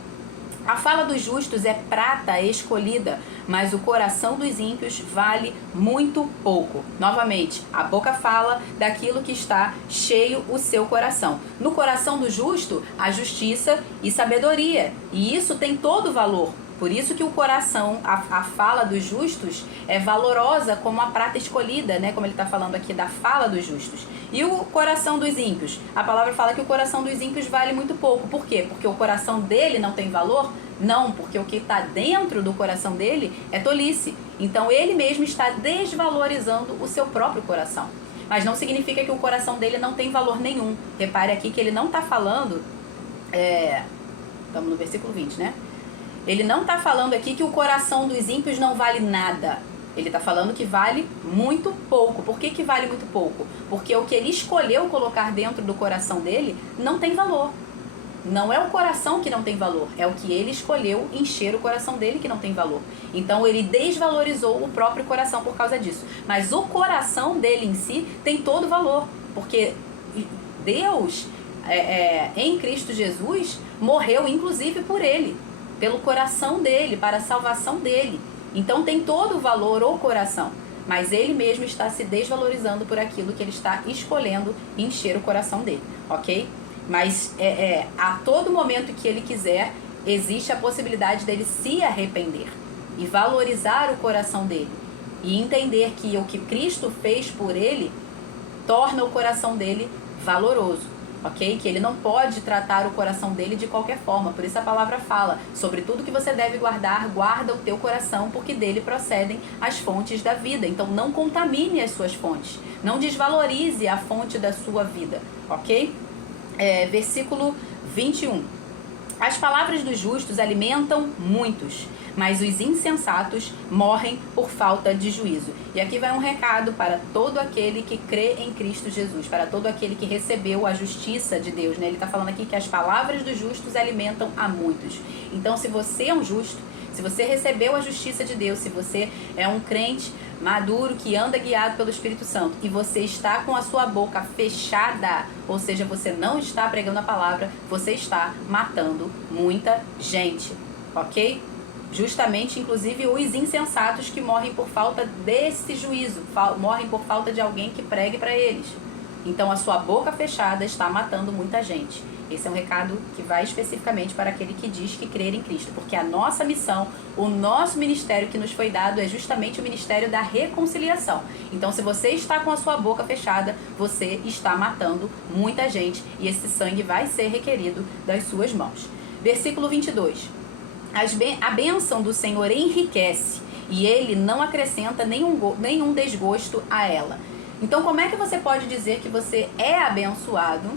A fala dos justos é prata escolhida, mas o coração dos ímpios vale muito pouco. Novamente, a boca fala daquilo que está cheio o seu coração. No coração do justo, há justiça e sabedoria, e isso tem todo valor. Por isso que o coração, a fala dos justos é valorosa como a prata escolhida, né? Como ele está falando aqui da fala dos justos. E o coração dos ímpios? A palavra fala que o coração dos ímpios vale muito pouco. Por quê? Porque o coração dele não tem valor? Não, porque o que está dentro do coração dele é tolice. Então ele mesmo está desvalorizando o seu próprio coração. Mas não significa que o coração dele não tem valor nenhum. Repare aqui que ele não está falando... Estamos no versículo 20, né? Ele não está falando aqui que o coração dos ímpios não vale nada. Ele está falando que vale muito pouco. Por que vale muito pouco? Porque o que ele escolheu colocar dentro do coração dele não tem valor. Não é o coração que não tem valor, é o que ele escolheu encher o coração dele que não tem valor. Então ele desvalorizou o próprio coração por causa disso. Mas o coração dele em si tem todo valor, porque Deus, em Cristo Jesus, morreu inclusive por ele, pelo coração dele, para a salvação dele. Então tem todo o valor o coração, mas ele mesmo está se desvalorizando por aquilo que ele está escolhendo encher o coração dele, ok? Mas a todo momento que ele quiser, existe a possibilidade dele se arrepender e valorizar o coração dele e entender que o que Cristo fez por ele torna o coração dele valoroso, ok? Que ele não pode tratar o coração dele de qualquer forma. Por isso a palavra fala, sobre tudo que você deve guardar, guarda o teu coração, porque dele procedem as fontes da vida. Então não contamine as suas fontes, não desvalorize a fonte da sua vida, ok? Versículo 21. As palavras dos justos alimentam muitos, mas os insensatos morrem por falta de juízo. E aqui vai um recado para todo aquele que crê em Cristo Jesus, para todo aquele que recebeu a justiça de Deus, né? Ele está falando aqui que as palavras dos justos alimentam a muitos. Então, se você é um justo, se você recebeu a justiça de Deus, se você é um crente maduro que anda guiado pelo Espírito Santo e você está com a sua boca fechada, ou seja, você não está pregando a palavra, você está matando muita gente, ok? Justamente, inclusive, os insensatos que morrem por falta desse juízo, morrem por falta de alguém que pregue para eles. Então, a sua boca fechada está matando muita gente. Esse é um recado que vai especificamente para aquele que diz que crer em Cristo, porque a nossa missão, o nosso ministério que nos foi dado é justamente o ministério da reconciliação. Então, se você está com a sua boca fechada, você está matando muita gente e esse sangue vai ser requerido das suas mãos. Versículo 22. A bênção do Senhor enriquece e ele não acrescenta nenhum desgosto a ela. Então, como é que você pode dizer que você é abençoado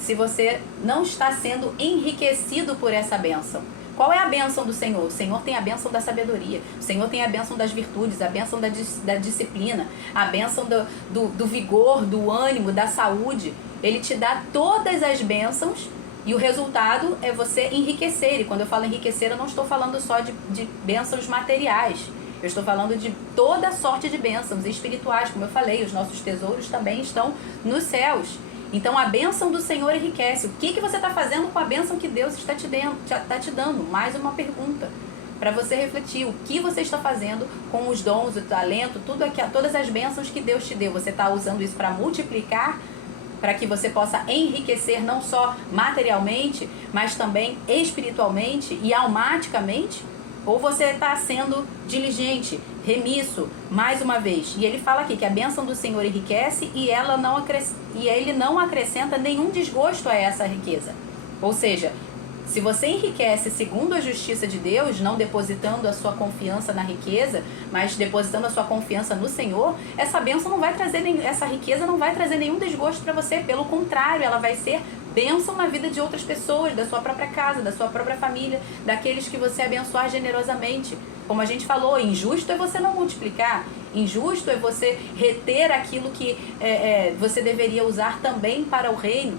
se você não está sendo enriquecido por essa bênção? Qual é a bênção do Senhor? O Senhor tem a bênção da sabedoria, o Senhor tem a bênção das virtudes, a bênção da disciplina, a bênção do vigor, do ânimo, da saúde. Ele te dá todas as bênçãos e o resultado é você enriquecer. E quando eu falo enriquecer, eu não estou falando só de bênçãos materiais. Eu estou falando de toda sorte de bênçãos espirituais. Como eu falei, os nossos tesouros também estão nos céus. Então a bênção do Senhor enriquece. O que você está fazendo com a bênção que Deus está te dando? Mais uma pergunta para você refletir. O que você está fazendo com os dons, o talento, todas as bênçãos que Deus te deu? Você está usando isso para multiplicar, para que você possa enriquecer não só materialmente, mas também espiritualmente e almaticamente? Ou você está sendo diligente, remisso, mais uma vez? E ele fala aqui que a bênção do Senhor enriquece e ele não acrescenta nenhum desgosto a essa riqueza. Ou seja, se você enriquece segundo a justiça de Deus, não depositando a sua confiança na riqueza, mas depositando a sua confiança no Senhor, essa bênção não vai trazer, essa riqueza não vai trazer nenhum desgosto para você. Pelo contrário, ela vai ser bênção na vida de outras pessoas, da sua própria casa, da sua própria família, daqueles que você abençoar generosamente. Como a gente falou, injusto é você não multiplicar, injusto é você reter aquilo que você deveria usar também para o reino.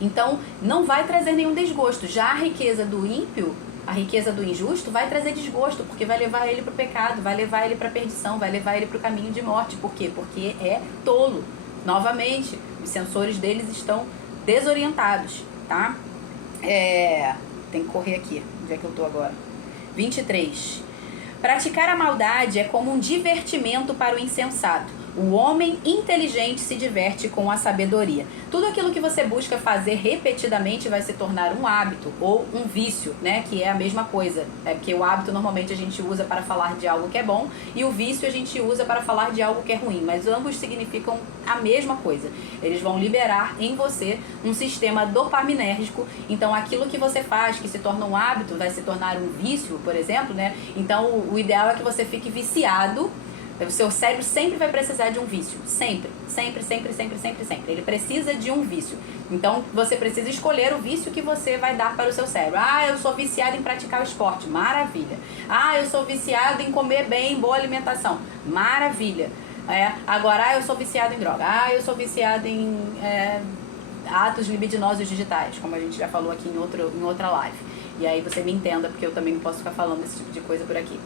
Então, não vai trazer nenhum desgosto. Já a riqueza do ímpio, a riqueza do injusto, vai trazer desgosto, porque vai levar ele para o pecado, vai levar ele para a perdição, vai levar ele para o caminho de morte. Por quê? Porque é tolo. Novamente, os sensores deles estão desorientados, tá? Tem que correr aqui. Onde é que eu tô agora? 23. Praticar a maldade é como um divertimento para o insensato. O homem inteligente se diverte com a sabedoria. Tudo aquilo que você busca fazer repetidamente vai se tornar um hábito ou um vício, né? Que é a mesma coisa. É porque o hábito normalmente a gente usa para falar de algo que é bom e o vício a gente usa para falar de algo que é ruim. Mas ambos significam a mesma coisa. Eles vão liberar em você um sistema dopaminérgico. Então aquilo que você faz que se torna um hábito vai se tornar um vício, por exemplo, né? Então o ideal é que você fique viciado. O seu cérebro sempre vai precisar de um vício. Sempre. Ele precisa de um vício. Então, você precisa escolher o vício que você vai dar para o seu cérebro. Ah, eu sou viciado em praticar o esporte. Maravilha. Ah, eu sou viciado em comer bem, boa alimentação. Maravilha. Agora, eu sou viciado em droga. Ah, eu sou viciado em atos libidinosos digitais, como a gente já falou aqui em outra live. E aí você me entenda, porque eu também não posso ficar falando esse tipo de coisa por aqui.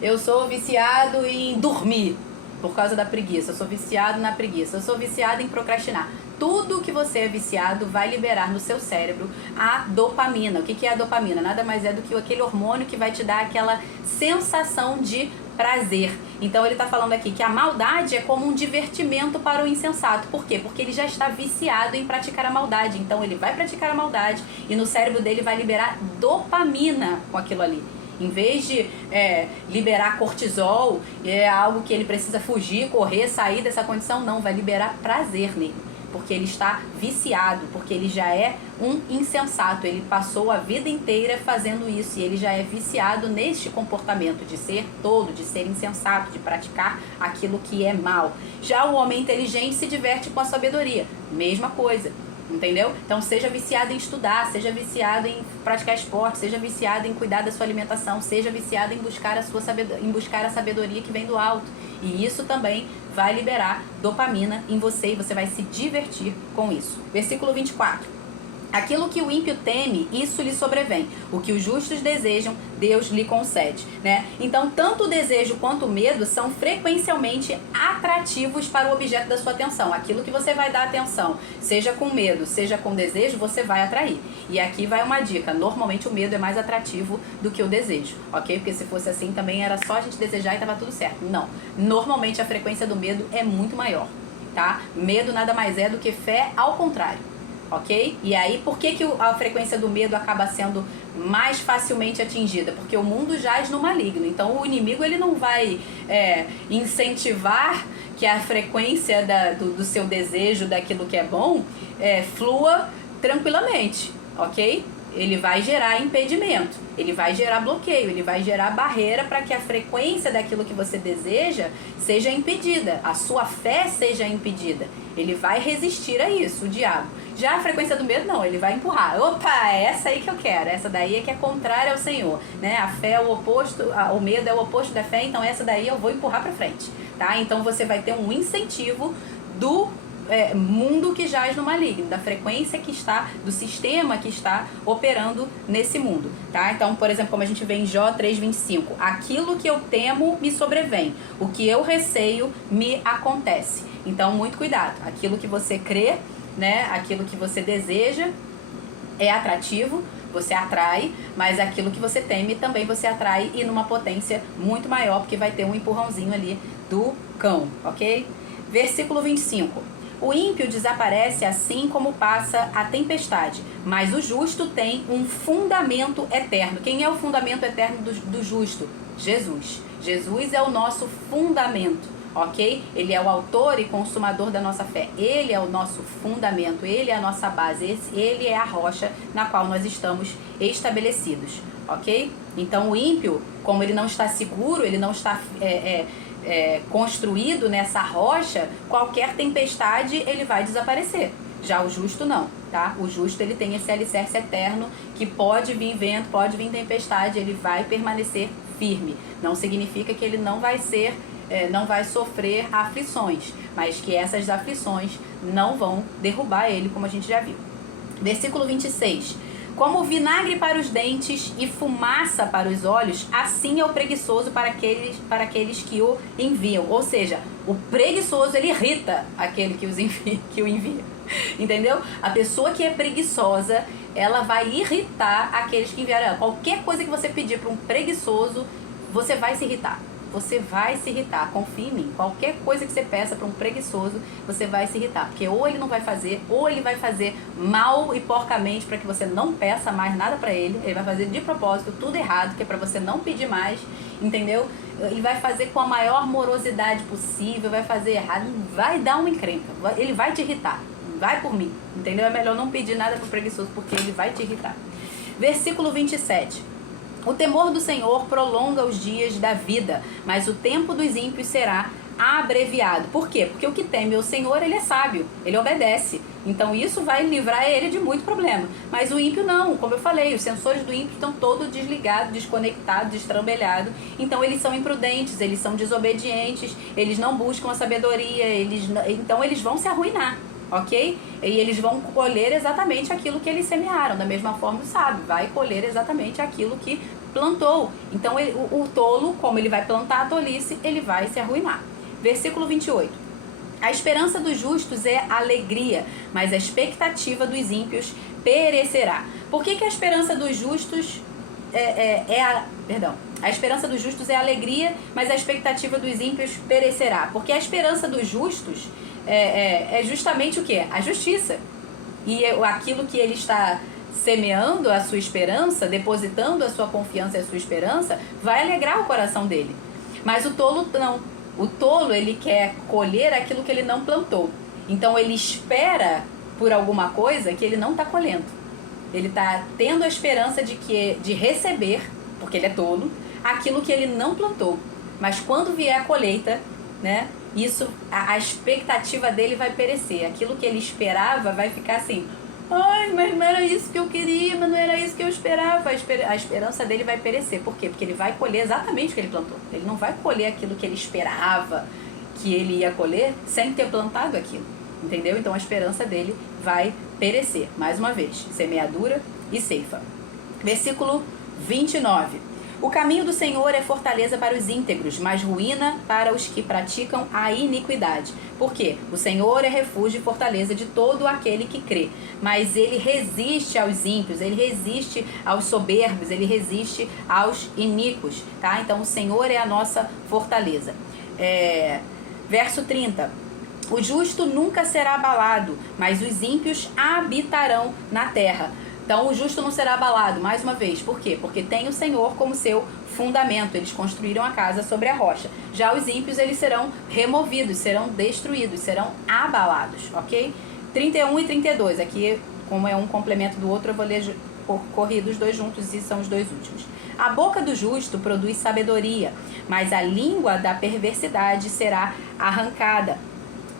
Eu sou viciado em dormir por causa da preguiça, eu sou viciado na preguiça, eu sou viciado em procrastinar. Tudo que você é viciado vai liberar no seu cérebro a dopamina. O que é a dopamina? Nada mais é do que aquele hormônio que vai te dar aquela sensação de prazer. Então ele está falando aqui que a maldade é como um divertimento para o insensato. Por quê? Porque ele já está viciado em praticar a maldade. Então ele vai praticar a maldade e no cérebro dele vai liberar dopamina com aquilo ali. Em vez de liberar cortisol, algo que ele precisa fugir, correr, sair dessa condição, não, vai liberar prazer nele. Porque ele está viciado, porque ele já é um insensato. Ele passou a vida inteira fazendo isso e ele já é viciado neste comportamento de ser tolo, de ser insensato, de praticar aquilo que é mal. Já o homem inteligente se diverte com a sabedoria. Mesma coisa. Entendeu? Então seja viciado em estudar, seja viciado em praticar esporte, seja viciado em cuidar da sua alimentação, seja viciado em buscar a sabedoria que vem do alto. E isso também vai liberar dopamina em você e você vai se divertir com isso. Versículo 24. Aquilo que o ímpio teme, isso lhe sobrevém. O que os justos desejam, Deus lhe concede, né? Então, tanto o desejo quanto o medo são frequencialmente atrativos para o objeto da sua atenção. Aquilo que você vai dar atenção, seja com medo, seja com desejo, você vai atrair. E aqui vai uma dica. Normalmente o medo é mais atrativo do que o desejo, ok? Porque se fosse assim também era só a gente desejar e tava tudo certo. Não. Normalmente a frequência do medo é muito maior, tá? Medo nada mais é do que fé ao contrário. Ok? E aí, por que a frequência do medo acaba sendo mais facilmente atingida? Porque o mundo jaz no maligno. Então, o inimigo ele não vai incentivar que a frequência do seu desejo, daquilo que é bom, flua tranquilamente. Ok? Ele vai gerar impedimento, ele vai gerar bloqueio, ele vai gerar barreira para que a frequência daquilo que você deseja seja impedida, a sua fé seja impedida. Ele vai resistir a isso, o diabo. Já a frequência do medo, não, ele vai empurrar. Opa, é essa aí que eu quero, essa daí é que é contrária ao Senhor, né? A fé é o oposto, o medo é o oposto da fé, então essa daí eu vou empurrar para frente, tá? Então você vai ter um incentivo do mundo que jaz no maligno, da frequência que está, do sistema que está operando nesse mundo, tá? Então, por exemplo, como a gente vê em Jó 3:25, aquilo que eu temo me sobrevém, o que eu receio me acontece. Então, muito cuidado, aquilo que você crê, né? Aquilo que você deseja é atrativo, você atrai, mas aquilo que você teme também você atrai e numa potência muito maior, porque vai ter um empurrãozinho ali do cão, ok? Versículo 25. O ímpio desaparece assim como passa a tempestade, mas o justo tem um fundamento eterno. Quem é o fundamento eterno do justo? Jesus. Jesus é o nosso fundamento, ok? Ele é o autor e consumador da nossa fé. Ele é o nosso fundamento, ele é a nossa base, ele é a rocha na qual nós estamos estabelecidos, ok? Então o ímpio, como ele não está seguro, ele não está construído nessa rocha, qualquer tempestade ele vai desaparecer. Já o justo não, tá? O justo ele tem esse alicerce eterno que pode vir vento, pode vir tempestade, ele vai permanecer firme. Não significa que ele não vai sofrer aflições, mas que essas aflições não vão derrubar ele, como a gente já viu. Versículo 26. Como vinagre para os dentes e fumaça para os olhos, assim é o preguiçoso para aqueles que o enviam. Ou seja, o preguiçoso, ele irrita aquele que o envia. Entendeu? A pessoa que é preguiçosa, ela vai irritar aqueles que enviaram ela. Qualquer coisa que você pedir para um preguiçoso, você vai se irritar. Você vai se irritar, confia em mim. Qualquer coisa que você peça para um preguiçoso, você vai se irritar. Porque ou ele não vai fazer, ou ele vai fazer mal e porcamente para que você não peça mais nada para ele. Ele vai fazer de propósito tudo errado, que é para você não pedir mais, entendeu? Ele vai fazer com a maior morosidade possível, vai fazer errado, vai dar uma encrenca, ele vai te irritar. Vai por mim, entendeu? É melhor não pedir nada pro preguiçoso, porque ele vai te irritar. Versículo 27. O temor do Senhor prolonga os dias da vida, mas o tempo dos ímpios será abreviado. Por quê? Porque o que teme o Senhor, ele é sábio, ele obedece. Então isso vai livrar ele de muito problema. Mas o ímpio não, como eu falei, os sensores do ímpio estão todos desligados, desconectados, destrambelhados. Então eles são imprudentes, eles são desobedientes, eles não buscam a sabedoria, então eles vão se arruinar. Ok? E eles vão colher exatamente aquilo que eles semearam. Da mesma forma o sábio vai colher exatamente aquilo que plantou. Então o tolo, como ele vai plantar a tolice, ele vai se arruinar. Versículo 28. A esperança dos justos é alegria, mas a expectativa dos ímpios perecerá. Por que a esperança dos justos a esperança dos justos é alegria, mas a expectativa dos ímpios perecerá? Porque a esperança dos justos é justamente o quê? A justiça. E aquilo que ele está semeando a sua esperança, depositando a sua confiança e a sua esperança, vai alegrar o coração dele. Mas o tolo não. O tolo, ele quer colher aquilo que ele não plantou. Então ele espera por alguma coisa que ele não está colhendo. Ele está tendo a esperança de receber, porque ele é tolo, aquilo que ele não plantou. Mas quando vier a colheita, né? Isso, a expectativa dele vai perecer. Aquilo que ele esperava vai ficar assim: ai, mas não era isso que eu queria, mas não era isso que eu esperava. A esperança dele vai perecer. Por quê? Porque ele vai colher exatamente o que ele plantou. Ele não vai colher aquilo que ele esperava que ele ia colher sem ter plantado aquilo. Entendeu? Então a esperança dele vai perecer. Mais uma vez, semeadura e ceifa. Versículo 29. O caminho do Senhor é fortaleza para os íntegros, mas ruína para os que praticam a iniquidade. Por quê? O Senhor é refúgio e fortaleza de todo aquele que crê. Mas ele resiste aos ímpios, ele resiste aos soberbos, ele resiste aos iníquos. Tá? Então o Senhor é a nossa fortaleza. Verso 30. O justo nunca será abalado, mas os ímpios habitarão na terra. Então o justo não será abalado, mais uma vez. Por quê? Porque tem o Senhor como seu fundamento. Eles construíram a casa sobre a rocha. Já os ímpios, eles serão removidos, serão destruídos, serão abalados, ok? 31 e 32. Aqui, como é um complemento do outro, eu vou ler corridos os dois juntos e são os dois últimos. A boca do justo produz sabedoria, mas a língua da perversidade será arrancada.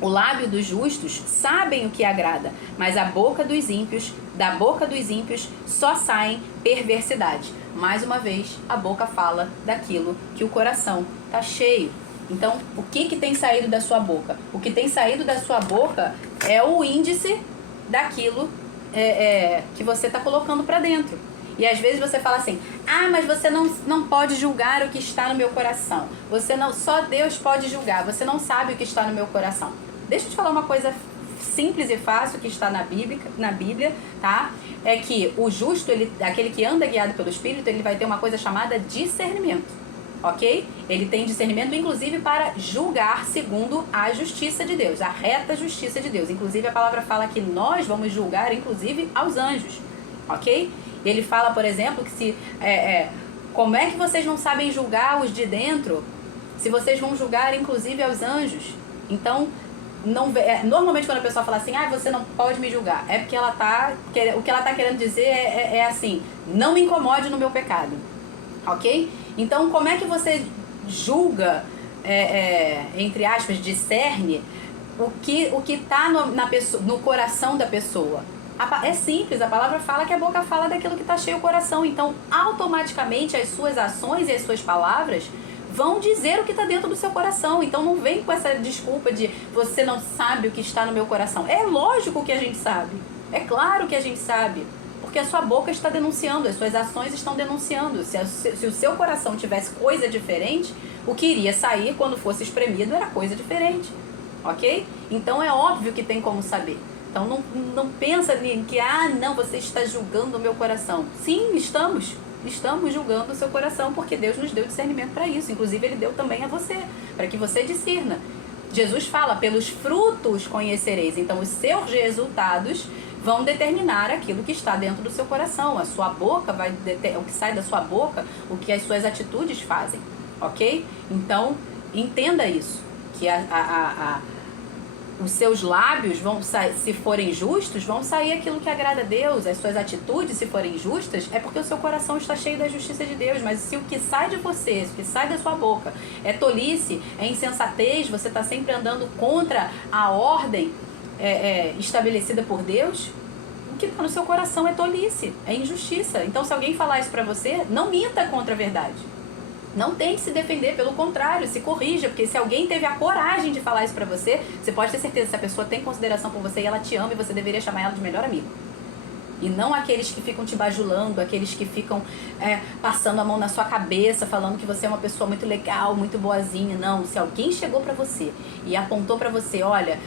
O lábio dos justos sabem o que agrada, mas da boca dos ímpios só saem perversidade. Mais uma vez, a boca fala daquilo que o coração está cheio. Então, o que tem saído da sua boca? O que tem saído da sua boca é o índice daquilo que você está colocando para dentro. E às vezes você fala assim: ah, mas você não pode julgar o que está no meu coração. Só Deus pode julgar. Você não sabe o que está no meu coração. Deixa eu te falar uma coisa simples e fácil que está na Bíblia, tá? É que o justo, aquele que anda guiado pelo Espírito, ele vai ter uma coisa chamada discernimento, ok? Ele tem discernimento, inclusive, para julgar segundo a justiça de Deus, a reta justiça de Deus. Inclusive, a palavra fala que nós vamos julgar, inclusive, aos anjos, ok? Ele fala, por exemplo, que como é que vocês não sabem julgar os de dentro, se vocês vão julgar, inclusive, aos anjos? Então, normalmente quando a pessoa fala assim: ah, você não pode me julgar, é porque o que ela está querendo dizer é assim: não me incomode no meu pecado, ok? Então, como é que você julga, entre aspas, discerne o que está no coração da pessoa? É simples, a palavra fala que a boca fala daquilo que está cheio o coração. Então, automaticamente, as suas ações e as suas palavras vão dizer o que está dentro do seu coração. Então não vem com essa desculpa de você não sabe o que está no meu coração. É lógico que a gente sabe. É claro que a gente sabe. Porque a sua boca está denunciando, as suas ações estão denunciando. Se o seu coração tivesse coisa diferente, o que iria sair quando fosse espremido era coisa diferente, ok? Então é óbvio que tem como saber. Então não pensa que, não, você está julgando o meu coração. Sim, estamos julgando o seu coração, porque Deus nos deu discernimento para isso. Inclusive Ele deu também a você, para que você discirna. Jesus fala, pelos frutos conhecereis. Então os seus resultados vão determinar aquilo que está dentro do seu coração. A sua boca vai o que sai da sua boca, o que as suas atitudes fazem, ok? Então entenda isso, que os seus lábios vão sair, se forem justos, vão sair aquilo que agrada a Deus. As suas atitudes, se forem justas, é porque o seu coração está cheio da justiça de Deus. Mas se o que sai de você, o que sai da sua boca é tolice, é insensatez, você está sempre andando contra a ordem estabelecida por Deus, o que está no seu coração é tolice, é injustiça. Então, se alguém falar isso para você, não minta contra a verdade. Não tente se defender, pelo contrário, se corrija, porque se alguém teve a coragem de falar isso pra você, você pode ter certeza que essa pessoa tem consideração por você e ela te ama, e você deveria chamar ela de melhor amigo. E não aqueles que ficam te bajulando, aqueles que ficam passando a mão na sua cabeça, falando que você é uma pessoa muito legal, muito boazinha. Não, se alguém chegou pra você e apontou pra você, olha,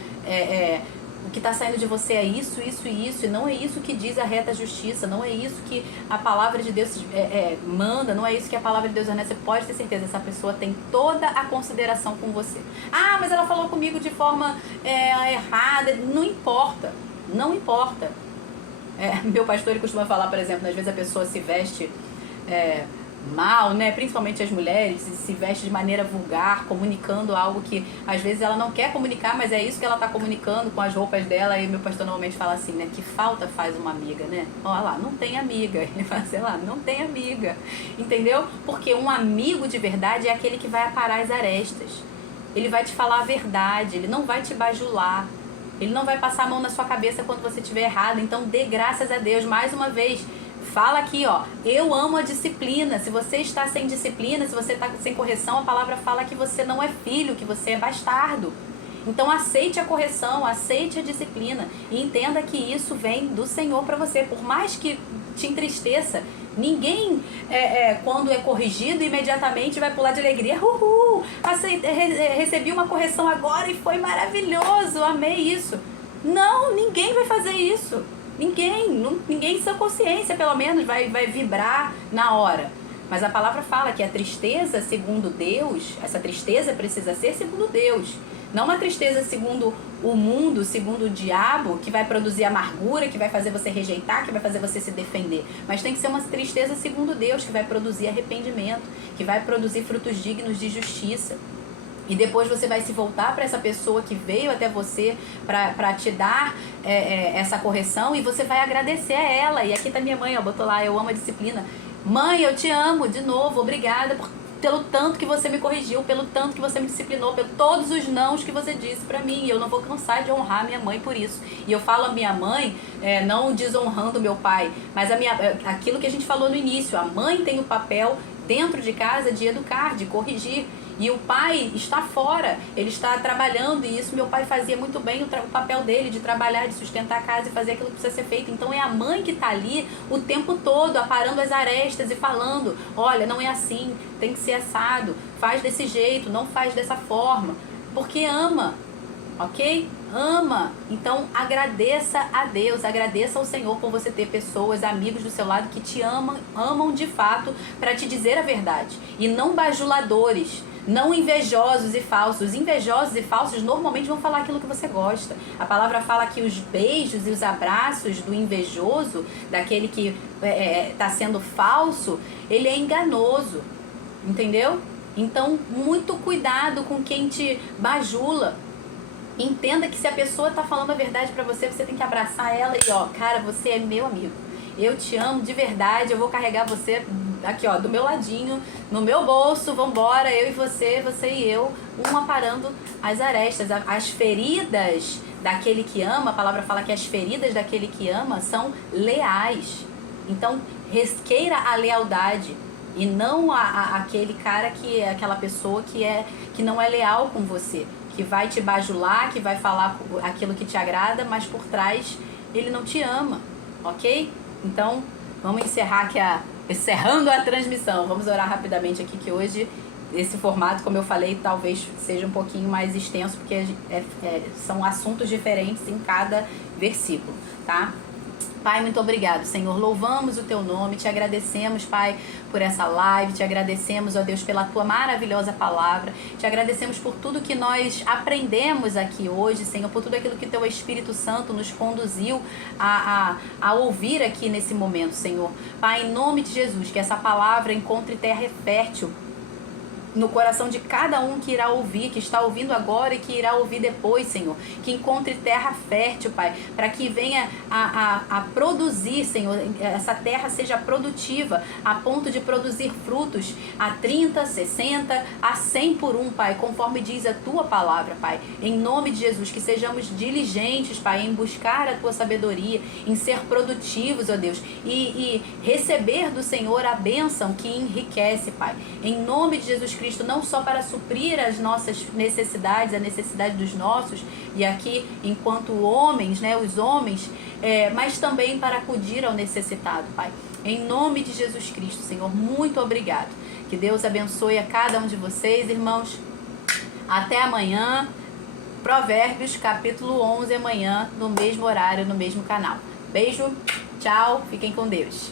o que está saindo de você é isso, isso e isso, e não é isso que diz a reta justiça, não é isso que a palavra de Deus manda, não é isso que a palavra de Deus ordenha. Você pode ter certeza, essa pessoa tem toda a consideração com você. Mas ela falou comigo de forma errada. Não importa, não importa. Meu pastor, ele costuma falar, por exemplo, às vezes a pessoa se veste mal, né? Principalmente as mulheres, se veste de maneira vulgar, comunicando algo que às vezes ela não quer comunicar, mas é isso que ela está comunicando com as roupas dela. E meu pastor normalmente fala assim, né? Que falta faz uma amiga, né? Olha lá, não tem amiga. Ele fala assim, lá, não tem amiga. Entendeu? Porque um amigo de verdade é aquele que vai aparar as arestas. Ele vai te falar a verdade, ele não vai te bajular. Ele não vai passar a mão na sua cabeça quando você estiver errado. Então dê graças a Deus, mais uma vez. Fala aqui, eu amo a disciplina. Se você está sem disciplina, se você está sem correção, a palavra fala que você não é filho, que você é bastardo. Então aceite a correção, aceite a disciplina e entenda que isso vem do Senhor para você. Por mais que te entristeça, ninguém, quando é corrigido, imediatamente vai pular de alegria. Uhul! Recebi uma correção agora e foi maravilhoso, amei isso. Não, ninguém vai fazer isso. Ninguém em sua consciência, pelo menos, vai vibrar na hora. Mas a palavra fala que a tristeza segundo Deus, essa tristeza precisa ser segundo Deus. Não uma tristeza segundo o mundo, segundo o diabo, que vai produzir amargura, que vai fazer você rejeitar, que vai fazer você se defender. Mas tem que ser uma tristeza segundo Deus, que vai produzir arrependimento, que vai produzir frutos dignos de justiça. E depois você vai se voltar para essa pessoa que veio até você para te dar essa correção, e você vai agradecer a ela. E aqui tá minha mãe, botou lá, eu amo a disciplina. Mãe, eu te amo, de novo, obrigada pelo tanto que você me corrigiu, pelo tanto que você me disciplinou, por todos os nãos que você disse para mim. E eu não vou cansar de honrar minha mãe por isso. E eu falo a minha mãe, não desonrando meu pai, mas aquilo que a gente falou no início, a mãe tem o papel dentro de casa de educar, de corrigir. E o pai está fora, ele está trabalhando, e isso meu pai fazia muito bem, o papel dele de trabalhar, de sustentar a casa e fazer aquilo que precisa ser feito. Então é a mãe que está ali o tempo todo, aparando as arestas e falando, olha, não é assim, tem que ser assado, faz desse jeito, não faz dessa forma, porque ama, ok? Ama. Então agradeça a Deus, agradeça ao Senhor por você ter pessoas, amigos do seu lado que te amam de fato, para te dizer a verdade, e não bajuladores, não invejosos e falsos. Invejosos e falsos normalmente vão falar aquilo que você gosta. A palavra fala que os beijos e os abraços do invejoso, daquele que está sendo falso, ele é enganoso, entendeu? Então muito cuidado com quem te bajula. Entenda que se a pessoa está falando a verdade para você, você tem que abraçar ela e cara, você é meu amigo, eu te amo de verdade, eu vou carregar você aqui, do meu ladinho, no meu bolso, vambora, eu e você e eu, um aparando as arestas. As feridas daquele que ama, a palavra fala que as feridas daquele que ama são leais. Então, queira a lealdade e não aquele cara aquela pessoa que não é leal com você, que vai te bajular, que vai falar aquilo que te agrada, mas por trás ele não te ama, ok? Então, vamos encerrar aqui encerrando a transmissão. Vamos orar rapidamente aqui, que hoje esse formato, como eu falei, talvez seja um pouquinho mais extenso, porque são assuntos diferentes em cada versículo, tá? Pai, muito obrigado, Senhor. Louvamos o Teu nome, te agradecemos, Pai, por essa live, te agradecemos, ó Deus, pela Tua maravilhosa palavra, te agradecemos por tudo que nós aprendemos aqui hoje, Senhor, por tudo aquilo que Teu Espírito Santo nos conduziu a ouvir aqui nesse momento, Senhor. Pai, em nome de Jesus, que essa palavra encontre terra fértil no coração de cada um que irá ouvir, que está ouvindo agora e que irá ouvir depois, Senhor. Que encontre terra fértil, Pai, para que venha a produzir, Senhor, essa terra seja produtiva, a ponto de produzir frutos a 30, 60, a 100 por um, Pai, conforme diz a Tua palavra, Pai. Em nome de Jesus, que sejamos diligentes, Pai, em buscar a Tua sabedoria, em ser produtivos, ó Deus, e receber do Senhor a bênção que enriquece, Pai. Em nome de Jesus Cristo, não só para suprir as nossas necessidades, a necessidade dos nossos, e aqui enquanto homens, né, os homens, mas também para acudir ao necessitado, Pai. Em nome de Jesus Cristo, Senhor, muito obrigado. Que Deus abençoe a cada um de vocês, irmãos. Até amanhã. Provérbios, capítulo 11, amanhã, no mesmo horário, no mesmo canal. Beijo, tchau, fiquem com Deus.